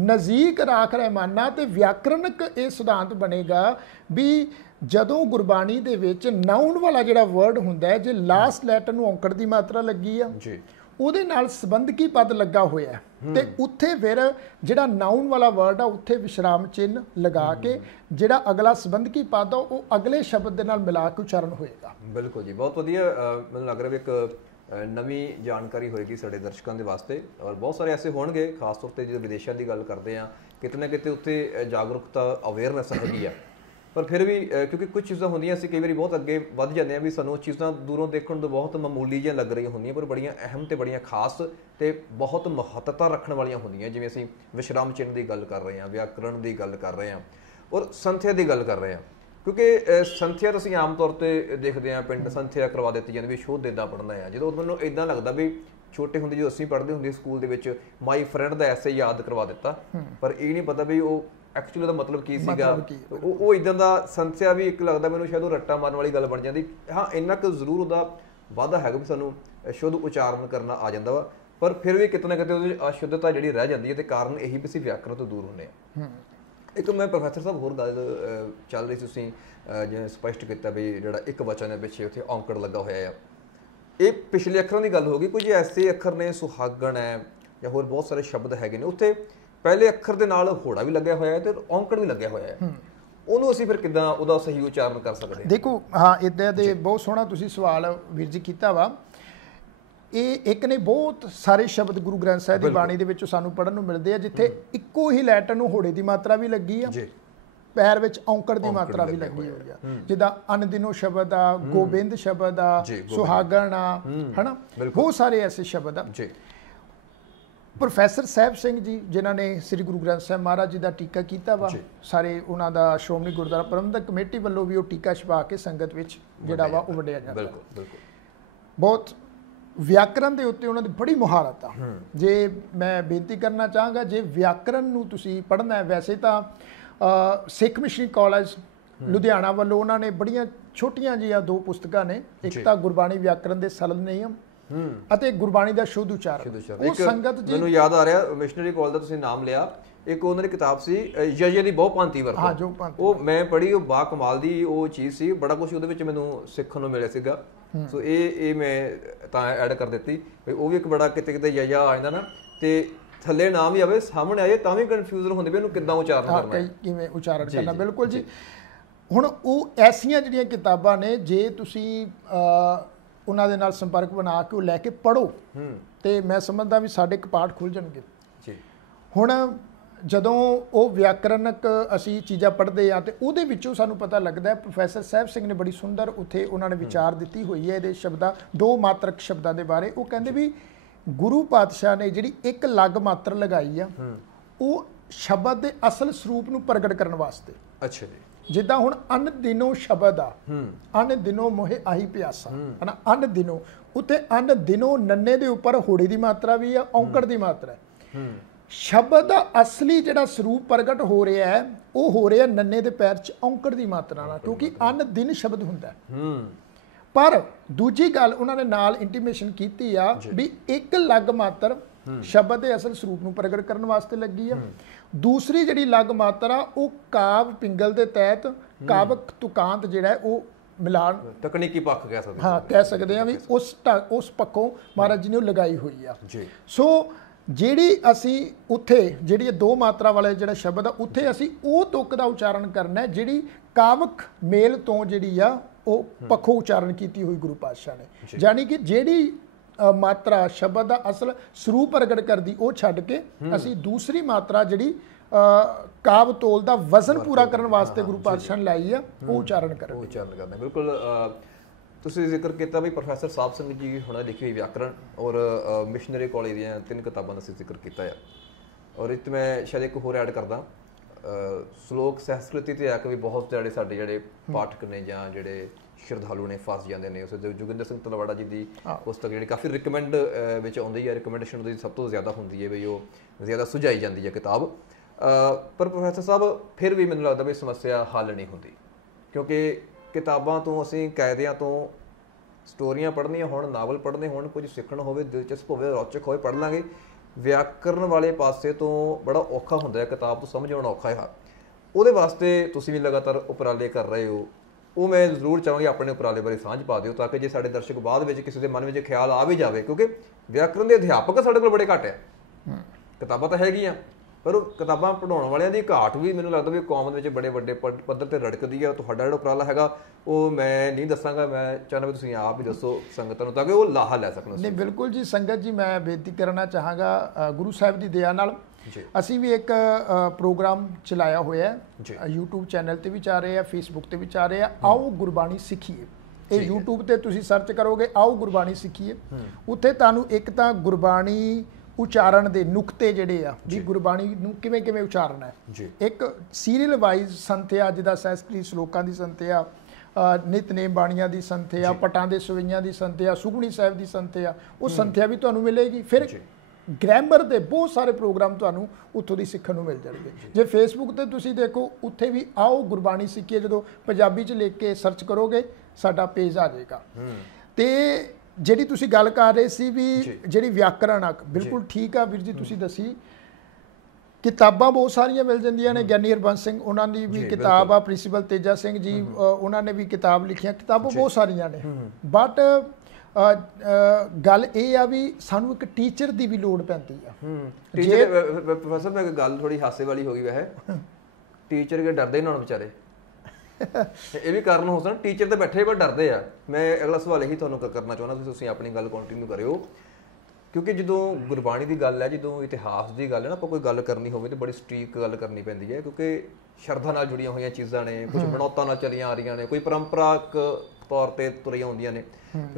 ਨਜ਼ੀਕ ਰਾਖ ਰਹਿਮਾਨਾ। ਤੇ ਵਿਆਕਰਨਕ ਇਹ ਸਿਧਾਂਤ ਬਣੇਗਾ ਵੀ ਜਦੋਂ ਗੁਰਬਾਣੀ ਦੇ ਵਿੱਚ ਨਾਉਨ ਵਾਲਾ ਜਿਹੜਾ ਵਰਡ ਹੁੰਦਾ ਹੈ, ਜੇ ਲਾਸਟ ਲੈਟਰ ਨੂੰ ਔਂਕੜ ਦੀ ਮਾਤਰਾ ਲੱਗੀ ਆ ਜੀ, ਉਹਦੇ ਨਾਲ ਸੰਬੰਧਕੀ ਪਦ ਲੱਗਾ ਹੋਇਆ ਤੇ ਉੱਥੇ ਫਿਰ ਜਿਹੜਾ ਨਾਉਨ ਵਾਲਾ ਵਰਡ ਆ ਉੱਥੇ ਵਿਸ਼ਰਾਮ ਚਿੰਨ੍ਹ ਲਗਾ ਕੇ ਜਿਹੜਾ ਅਗਲਾ ਸੰਬੰਧਕੀ ਪਦ ਆ ਉਹ ਅਗਲੇ ਸ਼ਬਦ ਦੇ ਨਾਲ ਮਿਲਾ ਕੇ ਉਚਾਰਨ ਹੋਏਗਾ। ਬਿਲਕੁਲ ਜੀ, ਬਹੁਤ ਵਧੀਆ। ਮੈਨੂੰ ਲੱਗ ਰਿਹਾ ਵੀ ਇੱਕ ਨਵੀਂ ਜਾਣਕਾਰੀ ਹੋਏਗੀ ਸਾਡੇ ਦਰਸ਼ਕਾਂ ਦੇ ਵਾਸਤੇ, ਔਰ ਬਹੁਤ ਸਾਰੇ ਐਸੇ ਹੋਣਗੇ ਖਾਸ ਤੌਰ 'ਤੇ ਜਦੋਂ ਵਿਦੇਸ਼ਾਂ ਦੀ ਗੱਲ ਕਰਦੇ ਆ, ਕਿਤੇ ਨਾ ਕਿਤੇ ਉੱਥੇ ਜਾਗਰੂਕਤਾ, ਅਵੇਅਰਨੈਸ ਹੈਗੀ ਆ। ਪਰ ਫਿਰ ਵੀ ਕਿਉਂਕਿ ਕੁਝ ਚੀਜ਼ਾਂ ਹੁੰਦੀਆਂ ਅਸੀਂ ਕਈ ਵਾਰੀ ਬਹੁਤ ਅੱਗੇ ਵੱਧ ਜਾਂਦੇ ਹਾਂ ਵੀ ਸਾਨੂੰ ਉਹ ਚੀਜ਼ਾਂ ਦੂਰੋਂ ਦੇਖਣ ਤੋਂ ਬਹੁਤ ਮਾਮੂਲੀ ਜਿਹੀਆਂ ਲੱਗ ਰਹੀਆਂ ਹੁੰਦੀਆਂ, ਪਰ ਬੜੀਆਂ ਅਹਿਮ ਤੇ ਬੜੀਆਂ ਖਾਸ ਤੇ ਬਹੁਤ ਮਹੱਤਤਾ ਰੱਖਣ ਵਾਲੀਆਂ ਹੁੰਦੀਆਂ। ਜਿਵੇਂ ਅਸੀਂ ਵਿਸ਼ਰਾਮ ਚਿੰਨ੍ਹ ਦੀ ਗੱਲ ਕਰ ਰਹੇ ਹਾਂ, ਵਿਆਕਰਣ ਦੀ ਗੱਲ ਕਰ ਰਹੇ ਹਾਂ, ਔਰ ਸੰਥਿਆ ਦੀ ਗੱਲ ਕਰ ਰਹੇ ਹਾਂ। ਕਿਉਂਕਿ ਸੰਥਿਆ ਤਾਂ ਅਸੀਂ ਆਮ ਤੌਰ 'ਤੇ ਦੇਖਦੇ ਹਾਂ, ਪਿੰਡ ਸੰਥਿਆ ਕਰਵਾ ਦਿੱਤੀ ਜਾਂਦੀ ਵੀ ਸ਼ੁੱਧ ਇੱਦਾਂ ਪੜ੍ਹਨਾ ਆ। ਜਦੋਂ ਮੈਨੂੰ ਇੱਦਾਂ ਲੱਗਦਾ ਵੀ ਛੋਟੇ ਹੁੰਦੇ ਜਦੋਂ ਅਸੀਂ ਪੜ੍ਹਦੇ ਹੁੰਦੇ ਸਕੂਲ ਦੇ ਵਿੱਚ ਮਾਈ ਫਰੈਂਡ ਦਾ ਐਸੇ ਯਾਦ ਕਰਵਾ ਦਿੱਤਾ, ਪਰ ਇਹ ਨਹੀਂ ਪਤਾ ਵੀ ਉਹ ਐਕਚੁਅਲੀ ਉਹਦਾ ਮਤਲਬ ਕੀ ਸੀਗਾ। ਉਹ ਇਦਾਂ ਦਾ ਸੰਥਿਆ ਵੀ ਇੱਕ ਲੱਗਦਾ ਮੈਨੂੰ ਸ਼ਾਇਦ ਉਹ ਰੱਟਾ ਮਾਰਨ ਵਾਲੀ ਗੱਲ ਬਣ ਜਾਂਦੀ। ਹਾਂ, ਇੰਨਾ ਕੁ ਜ਼ਰੂਰ ਉਹਦਾ ਵਾਧਾ ਹੈਗਾ ਵੀ ਸਾਨੂੰ ਸ਼ੁੱਧ ਉਚਾਰਨ ਕਰਨਾ ਆ ਜਾਂਦਾ ਵਾ, ਪਰ ਫਿਰ ਵੀ ਕਿਤੇ ਨਾ ਕਿਤੇ ਉਹਦੀ ਅਸ਼ੁੱਧਤਾ ਜਿਹੜੀ ਰਹਿ ਜਾਂਦੀ ਹੈ ਤੇ ਕਾਰਨ ਇਹੀ ਵੀ ਅਸੀਂ ਵਿਆਕਰਣ ਤੋਂ ਦੂਰ ਹੁੰਦੇ ਹਾਂ। ਇੱਕ ਮੈਂ ਪ੍ਰੋਫੈਸਰ ਸਾਹਿਬ ਹੋਰ ਗੱਲ ਚੱਲ ਰਹੀ ਸੀ, ਤੁਸੀਂ ਜਿਵੇਂ ਸਪਸ਼ਟ ਕੀਤਾ ਵੀ ਜਿਹੜਾ ਇੱਕ ਵਚਨ ਦੇ ਪਿੱਛੇ ਉੱਥੇ ਔਂਕੜ ਲੱਗਾ ਹੋਇਆ ਆ, ਇਹ ਪਿਛਲੇ ਅੱਖਰਾਂ ਦੀ ਗੱਲ ਹੋ ਗਈ। ਕੁਝ ਐਸੇ ਅੱਖਰ ਨੇ, ਸੁਹਾਗਣ ਹੈ ਜਾਂ ਹੋਰ ਬਹੁਤ ਸਾਰੇ ਸ਼ਬਦ ਹੈਗੇ ਨੇ, ਉੱਥੇ ਪਹਿਲੇ ਅੱਖਰ ਦੇ ਨਾਲ ਹੋੜਾ ਵੀ ਲੱਗਿਆ ਹੋਇਆ ਹੈ ਤੇ ਔਂਕੜ ਵੀ ਲੱਗਿਆ ਹੋਇਆ ਹੈ। ਉਹਨੂੰ ਅਸੀਂ ਫਿਰ ਕਿੱਦਾਂ ਉਹਦਾ ਸਹੀ ਉਚਾਰਨ ਕਰ ਸਕਦੇ ਹਾਂ? ਦੇਖੋ, ਹਾਂ, ਇੱਦਾਂ ਦੇ ਬਹੁਤ ਸੋਹਣਾ ਤੁਸੀਂ ਸਵਾਲ ਵੀਰ ਜੀ ਕੀਤਾ ਵਾ। ਇਹ ਇੱਕ ਨੇ ਬਹੁਤ ਸਾਰੇ ਸ਼ਬਦ ਗੁਰੂ ਗ੍ਰੰਥ ਸਾਹਿਬ ਦੀ ਬਾਣੀ ਦੇ ਵਿੱਚੋਂ ਸਾਨੂੰ ਪੜ੍ਹਨ ਨੂੰ ਮਿਲਦੇ ਆ ਜਿੱਥੇ ਇੱਕੋ ਹੀ ਲੈਟਰ ਨੂੰ ਹੋੜੇ ਦੀ ਮਾਤਰਾ ਵੀ ਲੱਗੀ ਆ, ਪੈਰ ਵਿੱਚ ਔਂਕੜ ਦੀ ਮਾਤਰਾ ਵੀ ਲੱਗੀ ਹੋਈ ਆ। ਜਿੱਦਾਂ ਅਨਦਿਨੋ ਸ਼ਬਦ ਆ, ਗੋਬਿੰਦ ਸ਼ਬਦ ਆ, ਸੁਹਾਗਣ ਆ, ਹਨਾ, ਬਹੁਤ ਸਾਰੇ ਐਸੇ ਸ਼ਬਦ ਆ। ਪ੍ਰੋਫੈਸਰ ਸਾਹਿਬ ਸਿੰਘ ਜੀ ਜਿਨ੍ਹਾਂ ਨੇ ਸ੍ਰੀ ਗੁਰੂ ਗ੍ਰੰਥ ਸਾਹਿਬ ਮਹਾਰਾਜ ਜੀ ਦਾ ਟੀਕਾ ਕੀਤਾ ਵਾ, ਸਾਰੇ ਉਹਨਾਂ ਦਾ ਸ਼੍ਰੋਮਣੀ ਗੁਰਦੁਆਰਾ ਪ੍ਰਬੰਧਕ ਕਮੇਟੀ ਵੱਲੋਂ ਵੀ ਉਹ ਟੀਕਾ ਛਪਾ ਕੇ ਸੰਗਤ ਵਿੱਚ ਜਿਹੜਾ ਵਾ ਉਹ ਵੰਡਿਆ ਜਾਂਦਾ। ਬਹੁਤ ਵਿਆਕਰਣ ਦੇ ਉੱਤੇ ਉਹਨਾਂ ਦੀ ਬੜੀ ਮੁਹਾਰਤ ਆ। ਜੇ ਮੈਂ ਬੇਨਤੀ ਕਰਨਾ ਚਾਹਾਂਗਾ, ਜੇ ਵਿਆਕਰਣ ਨੂੰ ਤੁਸੀਂ ਪੜ੍ਹਨਾ ਹੈ, ਵੈਸੇ ਤਾਂ ਸਿੱਖ ਮਿਸ਼ਨਰੀ ਕਾਲਜ ਲੁਧਿਆਣਾ ਵੱਲੋਂ ਉਹਨਾਂ ਨੇ ਬੜੀਆਂ ਛੋਟੀਆਂ ਜਿਹੀਆਂ 2 ਪੁਸਤਕਾਂ ਨੇ, ਇੱਕ ਤਾਂ ਗੁਰਬਾਣੀ ਵਿਆਕਰਣ ਦੇ ਸਰਲ ਨਿਯਮ ਅਤੇ ਗੁਰਬਾਣੀ ਦਾ ਸ਼ੁੱਧ ਉਚਾਰਨ। ਉਹ ਸੰਗਤ ਜੀ ਮੈਨੂੰ ਯਾਦ ਆ ਰਿਹਾ, ਮਿਸ਼ਨਰੀ ਕਾਲਜ ਦਾ ਤੁਸੀਂ ਨਾਮ ਲਿਆ, ਇੱਕ ਉਹਨਾਂ ਦੀ ਕਿਤਾਬ ਸੀ ਯਜੇ ਦੀ ਬਹੁਪੰਤੀ ਵਰਤੋਂ, ਉਹ ਮੈਂ ਪੜ੍ਹੀ, ਉਹ ਬਾ ਕਮਾਲ ਦੀ ਉਹ ਚੀਜ਼ ਸੀ, ਬੜਾ ਕੁਝ ਉਹਦੇ ਵਿੱਚ ਮੈਨੂੰ ਸਿੱਖਣ ਨੂੰ ਮਿਲਿਆ ਸੀਗਾ। ਸੋ ਇਹ ਮੈਂ ਤਾਂ ਐਡ ਕਰ ਦਿੱਤੀ ਵੀ ਉਹ ਵੀ ਇੱਕ ਬੜਾ ਕਿਤੇ ਕਿਤੇ ਯਜਾ ਆ ਜਾਂਦਾ ਨਾ, ਤੇ ਥੱਲੇ ਨਾਮ ਵੀ ਆਵੇ ਸਾਹਮਣੇ ਆਏ ਤਾਂ ਵੀ ਕਨਫਿਊਜ਼ਨ ਹੁੰਦੇ ਵੀ ਇਹਨੂੰ ਕਿੱਦਾਂ ਉਚਾਰਨ ਕਰਨਾ ਹੈ, ਕਿਵੇਂ ਉਚਾਰਨ ਕਰਨਾ। ਬਿਲਕੁਲ ਜੀ। ਹੁਣ ਉਹ ਐਸੀਆਂ ਜਿਹੜੀਆਂ ਕਿਤਾਬਾਂ ਨੇ, ਜੇ ਤੁਸੀਂ ਉਹਨਾਂ ਦੇ ਨਾਲ ਸੰਪਰਕ ਬਣਾ ਕੇ ਉਹ ਲੈ ਕੇ ਪੜ੍ਹੋ ਤੇ ਮੈਂ ਸਮਝਦਾ ਵੀ ਸਾਡੇ ਕਪਾਟ ਖੁੱਲ ਜਾਣਗੇ ਜੀ। ਹੁਣ ਜਦੋਂ ਉਹ ਵਿਆਕਰਨਕ ਅਸੀਂ ਚੀਜ਼ਾਂ ਪੜ੍ਹਦੇ ਆ ਤੇ ਉਹਦੇ ਵਿੱਚੋਂ ਸਾਨੂੰ ਪਤਾ ਲੱਗਦਾ ਹੈ, ਪ੍ਰੋਫੈਸਰ ਸਾਹਿਬ ਸਿੰਘ ਨੇ ਬੜੀ ਸੁੰਦਰ ਉੱਥੇ ਉਹਨਾਂ ਨੇ ਵਿਚਾਰ ਦਿੱਤੀ ਹੋਈ ਹੈ ਇਹਦੇ ਸ਼ਬਦਾਂ 2 ਮਾਤਰਕ ਸ਼ਬਦਾਂ ਦੇ ਬਾਰੇ। ਉਹ ਕਹਿੰਦੇ ਵੀ ਗੁਰੂ ਪਾਤਸ਼ਾਹ ਨੇ ਜਿਹੜੀ ਇੱਕ ਲੱਗ ਮਾਤਰ ਲਗਾਈ ਆ, ਉਹ ਸ਼ਬਦ ਦੇ ਅਸਲ ਸਰੂਪ ਨੂੰ ਪ੍ਰਗਟ ਕਰਨ ਵਾਸਤੇ। ਅੱਛਾ ਜੀ। ਜਿੱਦਾਂ ਹੁਣ ਅੰਨ ਦਿਨੋਂ ਸ਼ਬਦ ਆ, ਅੰਨ ਦਿਨੋਂ ਮੋਹਿ ਆਹੀ ਪਿਆਸਾ, ਹਨਾ, ਅੰਨ ਦਿਨੋਂ, ਉੱਤੇ ਅੰਨ ਦਿਨੋਂ ਨੰਨੇ ਦੇ ਉੱਪਰ ਹੋੜੇ ਦੀ ਮਾਤਰਾ ਵੀ ਆ, ਔਂਕੜ ਦੀ ਮਾਤਰਾ ਹੈ। ਸ਼ਬਦ ਦਾ ਅਸਲੀ ਜਿਹੜਾ ਸਰੂਪ ਪ੍ਰਗਟ ਹੋ ਰਿਹਾ ਹੈ, ਉਹ ਹੋ ਰਿਹਾ ਨੰਨੇ ਦੇ ਪੈਰ 'ਚ ਔਂਕੜ ਦੀ ਮਾਤਰਾ ਨਾਲ, ਕਿਉਂਕਿ ਅੰਨ ਦਿਨ ਸ਼ਬਦ ਹੁੰਦਾ। ਪਰ ਦੂਜੀ ਗੱਲ ਉਹਨਾਂ ਨੇ ਨਾਲ ਇੰਟੀਮੇਸ਼ਨ ਕੀਤੀ ਆ ਵੀ ਇੱਕ ਲੱਗ ਮਾਤਰ ਸ਼ਬਦ ਦੇ ਅਸਲ ਸਰੂਪ ਨੂੰ ਪ੍ਰਗਟ ਕਰਨ ਵਾਸਤੇ ਲੱਗੀ ਆ। ਦੂਸਰੀ ਜਿਹੜੀ ਲੱਗ ਮਾਤਰਾ ਉਹ ਕਾਵ ਪਿੰਗਲ ਦੇ ਤਹਿਤ ਕਾਵਕ ਤੁਕਾਂਤ ਜਿਹੜਾ ਹੈ ਉਹ ਮਿਲਾਨ ਤਕਨੀਕੀ ਪੱਖ ਕਹਿ ਸਕਦੇ ਹਾਂ, ਕਹਿ ਸਕਦੇ ਆ ਵੀ ਉਸ ਪੱਖੋਂ ਮਹਾਰਾਜ ਜੀ ਨੇ ਉਹ ਲਗਾਈ ਹੋਈ ਆ ਜੀ। ਸੋ ਜਿਹੜੀ ਅਸੀਂ ਉੱਥੇ ਜਿਹੜੀ 2 ਮਾਤਰਾ ਵਾਲੇ ਜਿਹੜਾ ਸ਼ਬਦ ਆ, ਉੱਥੇ ਅਸੀਂ ਉਹ ਤੁਕ ਦਾ ਉਚਾਰਨ ਕਰਨਾ ਹੈ ਜਿਹੜੀ ਕਾਵਕ ਮੇਲ ਤੋਂ ਜਿਹੜੀ ਆ ਉਹ ਪੱਖੋਂ ਉਚਾਰਨ ਕੀਤੀ ਹੋਈ ਗੁਰੂ ਪਾਤਸ਼ਾਹ ਨੇ। ਜਾਨੀ ਕਿ ਜਿਹੜੀ ਮਾਤਰਾ ਸ਼ਬਦ ਦਾ ਅਸਲ ਸਰੂਪ ਪ੍ਰਗਟ ਕਰਦੀ ਉਹ ਛੱਡ ਕੇ ਅਸੀਂ ਦੂਸਰੀ ਮਾਤਰਾ ਜਿਹੜੀ ਕਾਵ ਤੋਲ ਦਾ ਵਜ਼ਨ ਪੂਰਾ ਕਰਨ ਵਾਸਤੇ ਗੁਰੂ ਪਾਤਸ਼ਾਹ ਨੇ ਲਾਈ ਆ, ਉਹ ਉਚਾਰਨ ਕਰਨਾ। ਬਿਲਕੁਲ। ਤੁਸੀਂ ਜ਼ਿਕਰ ਕੀਤਾ ਵੀ ਪ੍ਰੋਫੈਸਰ ਸਾਹਿਬ ਸਿੰਘ ਜੀ ਹੁਣਾਂ ਲਿਖੀ ਹੋਈ ਵਿਆਕਰਣ ਔਰ ਮਿਸ਼ਨਰੀ ਕਾਲਜ ਦੀਆਂ 3 ਕਿਤਾਬਾਂ ਦਾ ਅਸੀਂ ਜ਼ਿਕਰ ਕੀਤਾ ਆ, ਔਰ ਇਹ 'ਚ ਮੈਂ ਸ਼ਾਇਦ ਇੱਕ ਹੋਰ ਐਡ ਕਰਦਾ, ਸ਼ਲੋਕ ਸੰਸਕ੍ਰਿਤੀ ਤੇ ਆ ਕੇ ਵੀ ਬਹੁਤ ਜਿਹੜੇ ਪਾਠਕ ਨੇ ਜਾਂ ਜਿਹੜੇ ਸ਼ਰਧਾਲੂ ਨੇ ਫਸ ਜਾਂਦੇ ਨੇ। ਉਸ ਦੇ ਜੋਗਿੰਦਰ ਸਿੰਘ ਤਲਵਾੜਾ ਜੀ ਦੀ ਪੁਸਤਕ ਜਿਹੜੀ ਕਾਫੀ ਰਿਕਮੈਂਡ ਵਿੱਚ ਆਉਂਦੀ ਹੈ, ਰਿਕਮੈਂਡੇਸ਼ਨ ਉਹਦੀ ਸਭ ਤੋਂ ਜ਼ਿਆਦਾ ਹੁੰਦੀ ਹੈ ਵੀ ਉਹ ਜ਼ਿਆਦਾ ਸੁਝਾਈ ਜਾਂਦੀ ਹੈ ਕਿਤਾਬ। ਪਰ ਪ੍ਰੋਫੈਸਰ ਸਾਹਿਬ ਫਿਰ ਵੀ ਮੈਨੂੰ ਲੱਗਦਾ ਵੀ ਸਮੱਸਿਆ ਹੱਲ ਨਹੀਂ ਹੁੰਦੀ, ਕਿਉਂਕਿ ਕਿਤਾਬਾਂ ਤੋਂ ਅਸੀਂ ਕਾਇਦਿਆਂ ਤੋਂ ਸਟੋਰੀਆਂ ਪੜ੍ਹਨੀਆਂ ਹੋਣ, ਨਾਵਲ ਪੜ੍ਹਨੇ ਹੋਣ, ਕੁਝ ਸਿੱਖਣ ਹੋਵੇ, ਦਿਲਚਸਪ ਹੋਵੇ, ਰੌਚਕ ਹੋਵੇ, ਪੜ੍ਹ ਲਾਂਗੇ। ਵਿਆਕਰਨ ਵਾਲੇ ਪਾਸੇ ਤੋਂ ਬੜਾ ਔਖਾ ਹੁੰਦਾ ਹੈ, ਕਿਤਾਬ ਤੋਂ ਸਮਝ ਆਉਣਾ ਔਖਾ ਹੈ। ਉਹਦੇ ਵਾਸਤੇ ਤੁਸੀਂ ਵੀ ਲਗਾਤਾਰ ਉਪਰਾਲੇ ਕਰ ਰਹੇ ਹੋ, ਉਹ ਮੈਂ ਜ਼ਰੂਰ ਚਾਹਾਂਗੀ ਆਪਣੇ ਉਪਰਾਲੇ ਬਾਰੇ ਸਾਂਝ ਪਾ ਦਿਓ, ਤਾਂ ਕਿ ਜੇ ਸਾਡੇ ਦਰਸ਼ਕ ਬਾਅਦ ਵਿੱਚ ਕਿਸੇ ਦੇ ਮਨ ਵਿੱਚ ਖਿਆਲ ਆ ਵੀ ਜਾਵੇ, ਕਿਉਂਕਿ ਵਿਆਕਰਨ ਦੇ ਅਧਿਆਪਕ ਸਾਡੇ ਕੋਲ ਬੜੇ ਘੱਟ ਆ, ਕਿਤਾਬਾਂ ਤਾਂ ਹੈਗੀਆਂ ਪਰ ਉਹ ਕਿਤਾਬਾਂ ਪੜ੍ਹਾਉਣ ਵਾਲਿਆਂ ਦੀ ਘਾਟ ਵੀ ਮੈਨੂੰ ਲੱਗਦਾ ਵੀ ਕੌਮ ਦੇ ਵਿੱਚ ਬੜੇ ਵੱਡੇ ਪੱਧਰ ਤੇ ਰੜਕਦੀ ਆ। ਤੁਹਾਡਾ ਜਿਹੜਾ ਉਪਰਾਲਾ ਹੈਗਾ ਉਹ ਮੈਂ ਨਹੀਂ ਦੱਸਾਂਗਾ, ਮੈਂ ਚਾਹੁੰਦਾ ਵੀ ਤੁਸੀਂ ਆਪ ਹੀ ਦੱਸੋ ਸੰਗਤਾਂ ਨੂੰ, ਤਾਂ ਕਿ ਉਹ ਲਾਹਾ ਲੈ ਸਕਣ। ਨਹੀਂ, ਬਿਲਕੁਲ ਜੀ। ਸੰਗਤ ਜੀ, ਮੈਂ ਬੇਨਤੀ ਕਰਨਾ ਚਾਹਾਂਗਾ, ਗੁਰੂ ਸਾਹਿਬ ਦੀ ਦਇਆ ਨਾਲ ਅਸੀਂ ਵੀ ਇੱਕ ਪ੍ਰੋਗਰਾਮ ਚਲਾਇਆ ਹੋਇਆ ਹੈ, YouTube ਚੈਨਲ ਤੇ ਵੀ ਚੱਲ ਰਿਹਾ, Facebook ਤੇ ਵੀ ਚੱਲ ਰਿਹਾ, ਆਓ ਗੁਰਬਾਣੀ ਸਿੱਖੀਏ। ਇਹ YouTube ਤੇ ਤੁਸੀਂ ਸਰਚ ਕਰੋਗੇ ਆਓ ਗੁਰਬਾਣੀ ਸਿੱਖੀਏ, ਉੱਥੇ ਤੁਹਾਨੂੰ ਇੱਕ ਤਾਂ ਗੁਰਬਾਣੀ ਉਚਾਰਨ ਦੇ ਨੁਕਤੇ ਜਿਹੜੇ ਆ ਵੀ ਗੁਰਬਾਣੀ ਨੂੰ ਕਿਵੇਂ ਕਿਵੇਂ ਉਚਾਰਨਾ ਹੈ, ਇੱਕ ਸੀਰੀਅਲ ਵਾਈਜ਼ ਸੰਥਿਆ, ਜਿਹਦਾ ਸੰਸਕ੍ਰਿਤ ਸ਼ਲੋਕਾਂ ਦੀ ਸੰਥਿਆ, ਨਿਤਨੇਮ ਬਾਣੀਆਂ ਦੀ ਸੰਥਿਆ, ਪਟਾਂ ਦੇ ਸਵਈਆਂ ਦੀ ਸੰਥਿਆ, ਸੁਖਮਨੀ ਸਾਹਿਬ ਦੀ ਸੰਥਿਆ, ਉਹ ਸੰਥਿਆ ਵੀ ਤੁਹਾਨੂੰ ਮਿਲੇਗੀ। ਫਿਰ ਗ੍ਰਾਮਰ ਦੇ ਬਹੁਤ ਸਾਰੇ ਪ੍ਰੋਗਰਾਮ ਤੁਹਾਨੂੰ ਉੱਥੋਂ ਦੀ ਸਿੱਖਣ ਨੂੰ ਮਿਲ ਜਾਣਗੇ। ਜੇ ਫੇਸਬੁੱਕ ਤੇ ਤੁਸੀਂ ਦੇਖੋ, ਉੱਥੇ ਵੀ ਆਓ ਗੁਰਬਾਣੀ ਸਿੱਖੀਏ, ਜਦੋਂ ਪੰਜਾਬੀ 'ਚ ਲਿਖ ਕੇ ਸਰਚ ਕਰੋਗੇ ਸਾਡਾ ਪੇਜ ਆ ਜਾਏਗਾ। ਤੇ ਜਿਹੜੀ ਤੁਸੀਂ ਗੱਲ ਕਰ ਰਹੇ ਸੀ ਵੀ ਜਿਹੜੀ ਵਿਆਕਰਣ ਆ, ਬਿਲਕੁਲ ਠੀਕ ਆ ਵੀਰ ਜੀ, ਤੁਸੀਂ ਦੱਸੀ ਕਿਤਾਬਾਂ ਬਹੁਤ ਸਾਰੀਆਂ ਮਿਲ ਜਾਂਦੀਆਂ ਨੇ। ਗਿਆਨੀ ਹਰਬੰਸ ਸਿੰਘ ਉਹਨਾਂ ਦੀ ਵੀ ਕਿਤਾਬ ਆ, ਪ੍ਰਿੰਸੀਪਲ ਤੇਜਾ ਸਿੰਘ ਜੀ ਉਹਨਾਂ ਨੇ ਵੀ ਕਿਤਾਬ ਲਿਖੀਆਂ, ਕਿਤਾਬਾਂ ਬਹੁਤ ਸਾਰੀਆਂ ਨੇ। ਬਟ ਗੱਲ ਇਹ ਆ ਵੀ ਸਾਨੂੰ ਇੱਕ ਟੀਚਰ ਦੀ ਵੀ ਲੋੜ ਪੈਂਦੀ ਆ। ਪ੍ਰੋਫੈਸਰ ਮੈਂ ਗੱਲ ਥੋੜੀ ਹਾਸੇ ਵਾਲੀ ਹੋ ਗਈ ਵੈਸੇ, ਟੀਚਰ ਕੇ ਡਰਦੇ ਨਾ ਵਿਚਾਰੇ, ਇਹ ਵੀ ਕਾਰਨ ਹੋ ਸਕਦਾ, ਟੀਚਰ ਤੇ ਬੈਠੇ ਪਰ ਡਰਦੇ ਆ। ਮੈਂ ਅਗਲਾ ਸਵਾਲ ਇਹੀ ਤੁਹਾਨੂੰ ਕਰਨਾ ਚਾਹੁੰਦਾ, ਤੁਸੀਂ ਆਪਣੀ ਗੱਲ ਕੰਟੀਨਿਊ ਕਰਿਓ, ਕਿਉਂਕਿ ਜਦੋਂ ਗੁਰਬਾਣੀ ਦੀ ਗੱਲ ਹੈ, ਜਦੋਂ ਇਤਿਹਾਸ ਦੀ ਗੱਲ ਹੈ ਨਾ, ਆਪਾਂ ਕੋਈ ਗੱਲ ਕਰਨੀ ਹੋਵੇ ਤਾਂ ਬੜੀ ਸਟੀਕ ਗੱਲ ਕਰਨੀ ਪੈਂਦੀ ਹੈ, ਕਿਉਂਕਿ ਸ਼ਰਧਾ ਨਾਲ ਜੁੜੀਆਂ ਹੋਈਆਂ ਚੀਜ਼ਾਂ ਨੇ, ਕੁਝ ਬਣੌਤਾਂ ਨਾਲ ਚਲੀਆਂ ਆ ਰਹੀਆਂ ਨੇ, ਕੋਈ ਪਰੰਪਰਾਕ ਤੌਰ ਤੇ ਤੁਰੀਆਂ ਹੁੰਦੀਆਂ ਨੇ।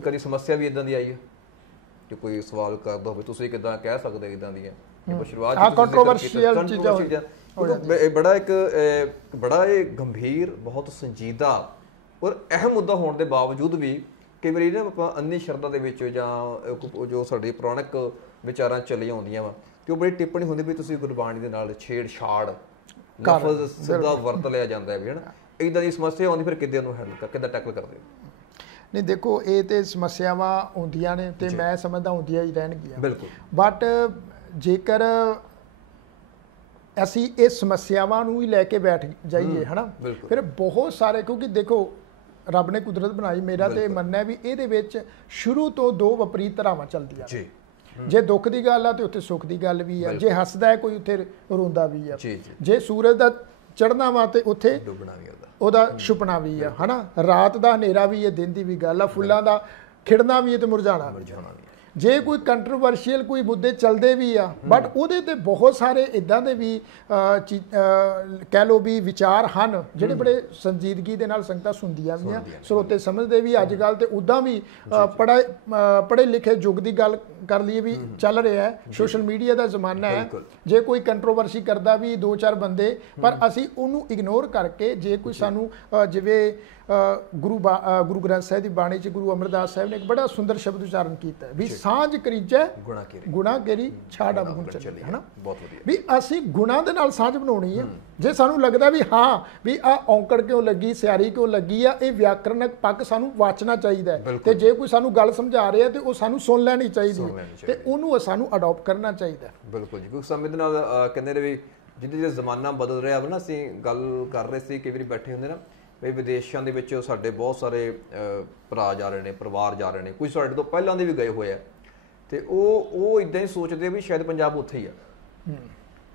ਕਦੀ ਸਮੱਸਿਆ ਵੀ ਇਦਾਂ ਦੀ ਆਈ ਹੈ ਕਿ ਕੋਈ ਸਵਾਲ ਕਰਦਾ ਹੋਵੇ, ਤੁਸੀਂ ਕਿੱਦਾਂ ਕਹਿ ਸਕਦੇ ਇਦਾਂ ਦੀਆਂ ਸ਼ੁਰੂਆਤ ਬੜਾ ਇਹ ਗੰਭੀਰ, ਬਹੁਤ ਸੰਜੀਦਾ ਔਰ ਅਹਿਮ ਮੁੱਦਾ ਹੋਣ ਦੇ ਬਾਵਜੂਦ ਵੀ ਕਈ ਵਾਰੀ ਨਾ ਆਪਾਂ ਅੰਨੀ ਸ਼ਰਧਾ ਦੇ ਵਿੱਚ ਜਾਂ ਜੋ ਸਾਡੀ ਪੁਰਾਣਕ ਵਿਚਾਰਾਂ ਚੱਲੀਆਂ ਆਉਂਦੀਆਂ ਵਾ ਕਿ ਉਹ ਬੜੀ ਟਿੱਪਣੀ ਹੁੰਦੀ ਵੀ ਤੁਸੀਂ ਗੁਰਬਾਣੀ ਦੇ ਨਾਲ ਛੇੜਛਾੜ ਲਫ਼ਜ਼ ਸਿੱਧਾ ਵਰਤ ਲਿਆ ਜਾਂਦਾ ਹੈ ਵੀ ਹਨਾ, ਇਦਾਂ ਦੀ ਸਮੱਸਿਆ ਆਉਂਦੀ ਫਿਰ ਕਿੱਦਾਂ ਉਹਨੂੰ ਕਿੱਦਾਂ ਟੈਕਲ ਕਰਦੇ ਹੋ? ਨਹੀਂ ਦੇਖੋ, ਇਹ ਤੇ ਸਮੱਸਿਆਵਾਂ ਆਉਂਦੀਆਂ ਨੇ ਤੇ ਮੈਂ ਸਮਝਦਾ ਆਉਂਦੀਆਂ ਹੀ ਰਹਿਣਗੀਆਂ, ਬਿਲਕੁਲ। ਬਟ ਜੇਕਰ ਅਸੀਂ ਇਹ ਸਮੱਸਿਆਵਾਂ ਨੂੰ ਹੀ ਲੈ ਕੇ ਬੈਠ ਜਾਈਏ ਹਨਾ, ਫਿਰ ਬਹੁਤ ਸਾਰੇ, ਕਿਉਂਕਿ ਦੇਖੋ ਰੱਬ ਨੇ ਕੁਦਰਤ ਬਣਾਈ, ਮੇਰਾ ਤੇ ਮੰਨਣਾ ਵੀ ਇਹਦੇ ਵਿੱਚ ਸ਼ੁਰੂ ਤੋਂ ਦੋ ਵਿਪਰੀਤ ਧਾਰਾਵਾਂ ਚੱਲਦੀਆਂ ਜੀ। ਜੇ ਦੁੱਖ ਦੀ ਗੱਲ ਆ ਤੇ ਉੱਥੇ ਸੁੱਖ ਦੀ ਗੱਲ ਵੀ ਆ, ਜੇ ਹੱਸਦਾ ਹੈ ਕੋਈ ਉੱਥੇ ਰੋਂਦਾ ਵੀ ਆ, ਜੇ ਸੂਰਜ ਦਾ ਚੜ੍ਹਨਾ ਵਾ ਤੇ ਉੱਥੇ ਡੁੱਬਣਾ ਵੀ ਉਹਦਾ ਛੁਪਣਾ ਵੀ ਆ ਹਨਾ, ਰਾਤ ਦਾ ਹਨੇਰਾ ਵੀ ਹੈ, ਦਿਨ ਦੀ ਵੀ ਗੱਲ ਆ, ਫੁੱਲਾਂ ਦਾ ਖਿੜਨਾ ਵੀ ਹੈ ਤੇ ਮੁਰਝਾਣਾ ਵੀ। ਜੇ ਕੋਈ ਕੰਟਰੋਵਰਸ਼ੀਅਲ ਕੋਈ ਮੁੱਦੇ ਚੱਲਦੇ ਵੀ ਆ, ਬਟ ਉਹਦੇ ਤੇ ਬਹੁਤ ਸਾਰੇ ਇਦਾਂ ਦੇ ਵੀ ਕਹਿ ਲਓ ਵੀ ਵਿਚਾਰ ਹਨ ਜਿਹੜੇ ਬੜੇ ਸੰਜੀਦਗੀ ਦੇ ਨਾਲ ਸੰਗਤਾਂ ਸੁਣਦੀਆਂ ਵੀ ਆ, ਸਰੋਤੇ ਸਮਝਦੇ ਵੀ। ਅੱਜ ਕੱਲ੍ਹ ਤੇ ਉੱਦਾਂ ਵੀ ਪੜ੍ਹੇ ਲਿਖੇ ਯੁੱਗ ਦੀ ਗੱਲ ਕਰ ਲਈਏ ਵੀ ਚੱਲ ਰਿਹਾ ਹੈ, ਸੋਸ਼ਲ ਮੀਡੀਆ ਦਾ ਜ਼ਮਾਨਾ ਹੈ, ਜੇ ਕੋਈ ਕੰਟਰੋਵਰਸੀ ਕਰਦਾ ਵੀ ਦੋ ਚਾਰ ਬੰਦੇ, ਪਰ ਅਸੀਂ ਉਹਨੂੰ ਇਗਨੋਰ ਕਰਕੇ ਜੇ ਕੋਈ ਸਾਨੂੰ ਜਿਵੇਂ ਗੁਰੂ ਗ੍ਰੰਥ ਸਾਹਿਬ ਦੀ ਬਾਣੀ 'ਚ ਗੁਰੂ ਅਮਰਦਾਸ ਸਾਹਿਬ ਨੇ ਇੱਕ ਬੜਾ ਸੁੰਦਰ ਸ਼ਬਦ ਉਚਾਰਨ ਕੀਤਾ ਵੀ ਸਾਂਝ ਕਰੀਜੈ ਗੁਣਾ ਕੇਰੀ ਛਾੜ ਅਵਗੁਣ ਚੱਲੇ ਹਨਾ, ਵੀ ਅਸੀਂ ਗੁਣਾ ਦੇ ਨਾਲ ਸਾਂਝ ਬਣਾਉਣੀ ਆ। ਜੇ ਸਾਨੂੰ ਲੱਗਦਾ ਵੀ ਹਾਂ ਵੀ ਆ ਔਂਕੜ ਕਿਉਂ ਲੱਗੀ, ਸਿਆਰੀ ਕਿਉਂ ਲੱਗੀ ਆ, ਇਹ ਵਿਆਕਰਨਕ ਪੱਖ ਸਾਨੂੰ ਵਾਚਣਾ ਚਾਹੀਦਾ ਹੈ, ਤੇ ਜੇ ਕੋਈ ਸਾਨੂੰ ਗੱਲ ਸਮਝਾ ਰਿਹਾ ਤੇ ਉਹ ਸਾਨੂੰ ਸੁਣ ਲੈਣੀ ਚਾਹੀਦੀ ਹੈ ਤੇ ਉਹਨੂੰ ਸਾਨੂੰ ਅਡਾਪਟ ਕਰਨਾ ਚਾਹੀਦਾ। ਬਿਲਕੁਲ ਜੀ, ਕਿਉਂਕਿ ਸਮੇਂ ਦੇ ਨਾਲ ਕਹਿੰਦੇ ਨੇ ਵੀ ਜਿੱਦਾਂ ਜ਼ਮਾਨਾ ਬਦਲ ਰਿਹਾ ਵਾ ਨਾ, ਅਸੀਂ ਗੱਲ ਕਰ ਰਹੇ ਸੀ ਕਈ ਵਾਰੀ ਬੈਠੇ ਹੁੰਦੇ ਨਾ ਵੀ ਵਿਦੇਸ਼ਾਂ ਦੇ ਵਿੱਚ ਸਾਡੇ ਬਹੁਤ ਸਾਰੇ ਭਰਾ ਜਾ ਰਹੇ ਨੇ, ਪਰਿਵਾਰ ਜਾ ਰਹੇ ਨੇ, ਕੁਝ ਸਾਡੇ ਤੋਂ ਪਹਿਲਾਂ ਦੇ ਵੀ ਗਏ ਹੋਏ ਆ, ਤੇ ਉਹ ਇਦਾਂ ਹੀ ਸੋਚਦੇ ਵੀ ਸ਼ਾਇਦ ਪੰਜਾਬ ਉੱਥੇ ਹੀ ਆ,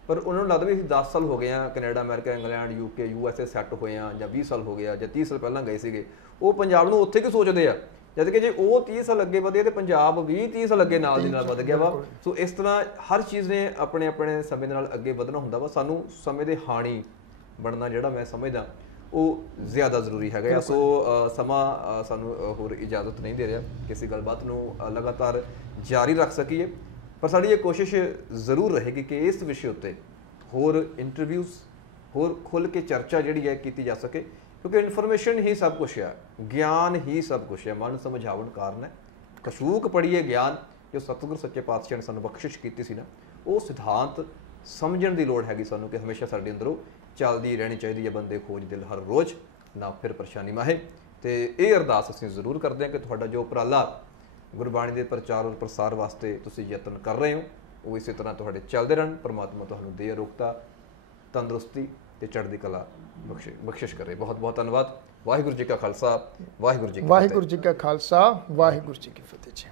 ਪਰ ਉਹਨਾਂ ਨੂੰ ਲੱਗਦਾ ਵੀ ਅਸੀਂ 10 ਸਾਲ ਹੋ ਗਏ ਆ Canada, America, England, UK, USA set ਹੋਏ ਆ, ਜਾਂ 20 ਸਾਲ ਹੋ ਗਏ ਆ, ਜਾਂ 30 ਸਾਲ ਪਹਿਲਾਂ ਗਏ ਸੀਗੇ, ਉਹ ਪੰਜਾਬ ਨੂੰ ਉੱਥੇ ਕਿ ਸੋਚਦੇ ਆ, ਜਦ ਕਿ ਜੇ ਉਹ 30 ਸਾਲ ਅੱਗੇ ਵਧੇ ਤੇ ਪੰਜਾਬ 20-30 ਸਾਲ ਅੱਗੇ ਨਾਲ ਦੀ ਨਾਲ ਵਧ ਗਿਆ ਵਾ। ਸੋ ਇਸ ਤਰ੍ਹਾਂ ਹਰ ਚੀਜ਼ ਨੇ ਆਪਣੇ ਆਪਣੇ ਸਮੇਂ ਦੇ ਨਾਲ ਅੱਗੇ ਵਧਣਾ ਹੁੰਦਾ ਵਾ। ਸਾਨੂੰ ਸਮੇਂ ਦੇ ਹਾਣੀ ਬਣਨਾ ਜਿਹੜਾ ਮੈਂ ਸਮਝਦਾ ਉਹ ਜ਼ਿਆਦਾ ਜ਼ਰੂਰੀ ਹੈਗਾ। ਸੋ ਸਮਾਂ ਸਾਨੂੰ ਹੋਰ ਇਜਾਜ਼ਤ ਨਹੀਂ ਦੇ ਰਿਹਾ ਕਿਸੇ ਗੱਲਬਾਤ ਨੂੰ ਲਗਾਤਾਰ ਜਾਰੀ ਰੱਖ ਸਕੀਏ, ਪਰ ਸਾਡੀ ਇਹ ਕੋਸ਼ਿਸ਼ ਜ਼ਰੂਰ ਰਹੇਗੀ ਕਿ ਇਸ ਵਿਸ਼ੇ ਉੱਤੇ ਹੋਰ ਇੰਟਰਵਿਊਜ਼, ਹੋਰ ਖੁੱਲ੍ਹ ਕੇ ਚਰਚਾ ਜਿਹੜੀ ਹੈ ਕੀਤੀ ਜਾ ਸਕੇ, ਕਿਉਂਕਿ ਇਨਫੋਰਮੇਸ਼ਨ ਹੀ ਸਭ ਕੁਛ ਹੈ, ਗਿਆਨ ਹੀ ਸਭ ਕੁਛ ਹੈ, ਮਨ ਸਮਝਾਉਣ ਕਾਰਨ ਹੈ। ਕਸ਼ੂਕ ਪੜ੍ਹੀਏ ਗਿਆਨ, ਜੋ ਸਤਿਗੁਰ ਸੱਚੇ ਪਾਤਸ਼ਾਹ ਨੇ ਸਾਨੂੰ ਬਖਸ਼ਿਸ਼ ਕੀਤੀ ਸੀ ਨਾ, ਉਹ ਸਿਧਾਂਤ ਸਮਝਣ ਦੀ ਲੋੜ ਹੈਗੀ ਸਾਨੂੰ ਕਿ ਹਮੇਸ਼ਾ ਸਾਡੇ ਅੰਦਰੋਂ ਚੱਲਦੀ ਰਹਿਣੀ ਚਾਹੀਦੀ ਹੈ। ਬੰਦੇ ਖੋਜ ਦਿਲ ਹਰ ਰੋਜ਼, ਨਾ ਫਿਰ ਪਰੇਸ਼ਾਨੀ ਮਾਹੇ। ਤੇ ਇਹ ਅਰਦਾਸ ਅਸੀਂ ਜ਼ਰੂਰ ਕਰਦੇ ਹਾਂ ਕਿ ਤੁਹਾਡਾ ਜੋ ਉਪਰਾਲਾ ਗੁਰਬਾਣੀ ਦੇ ਪ੍ਰਚਾਰ ਔਰ ਪ੍ਰਸਾਰ ਵਾਸਤੇ ਤੁਸੀਂ ਯਤਨ ਕਰ ਰਹੇ ਹੋ, ਉਹ ਇਸੇ ਤਰ੍ਹਾਂ ਤੁਹਾਡੇ ਚੱਲਦੇ ਰਹਿਣ। ਪਰਮਾਤਮਾ ਤੁਹਾਨੂੰ ਦੇ ਅਰੋਗਤਾ, ਤੰਦਰੁਸਤੀ ਤੇ ਚੜ੍ਹਦੀ ਕਲਾ ਬਖਸ਼ਿਸ਼ ਕਰੇ। ਬਹੁਤ ਬਹੁਤ ਧੰਨਵਾਦ। ਵਾਹਿਗੁਰੂ ਜੀ ਕਾ ਖਾਲਸਾ, ਵਾਹਿਗੁਰੂ ਜੀ ਕੀ ਫਤਿਹ। ਵਾਹਿਗੁਰੂ ਜੀ ਕਾ ਖਾਲਸਾ, ਵਾਹਿਗੁਰੂ ਜੀ ਕੀ ਫਤਿਹ ਜੀ।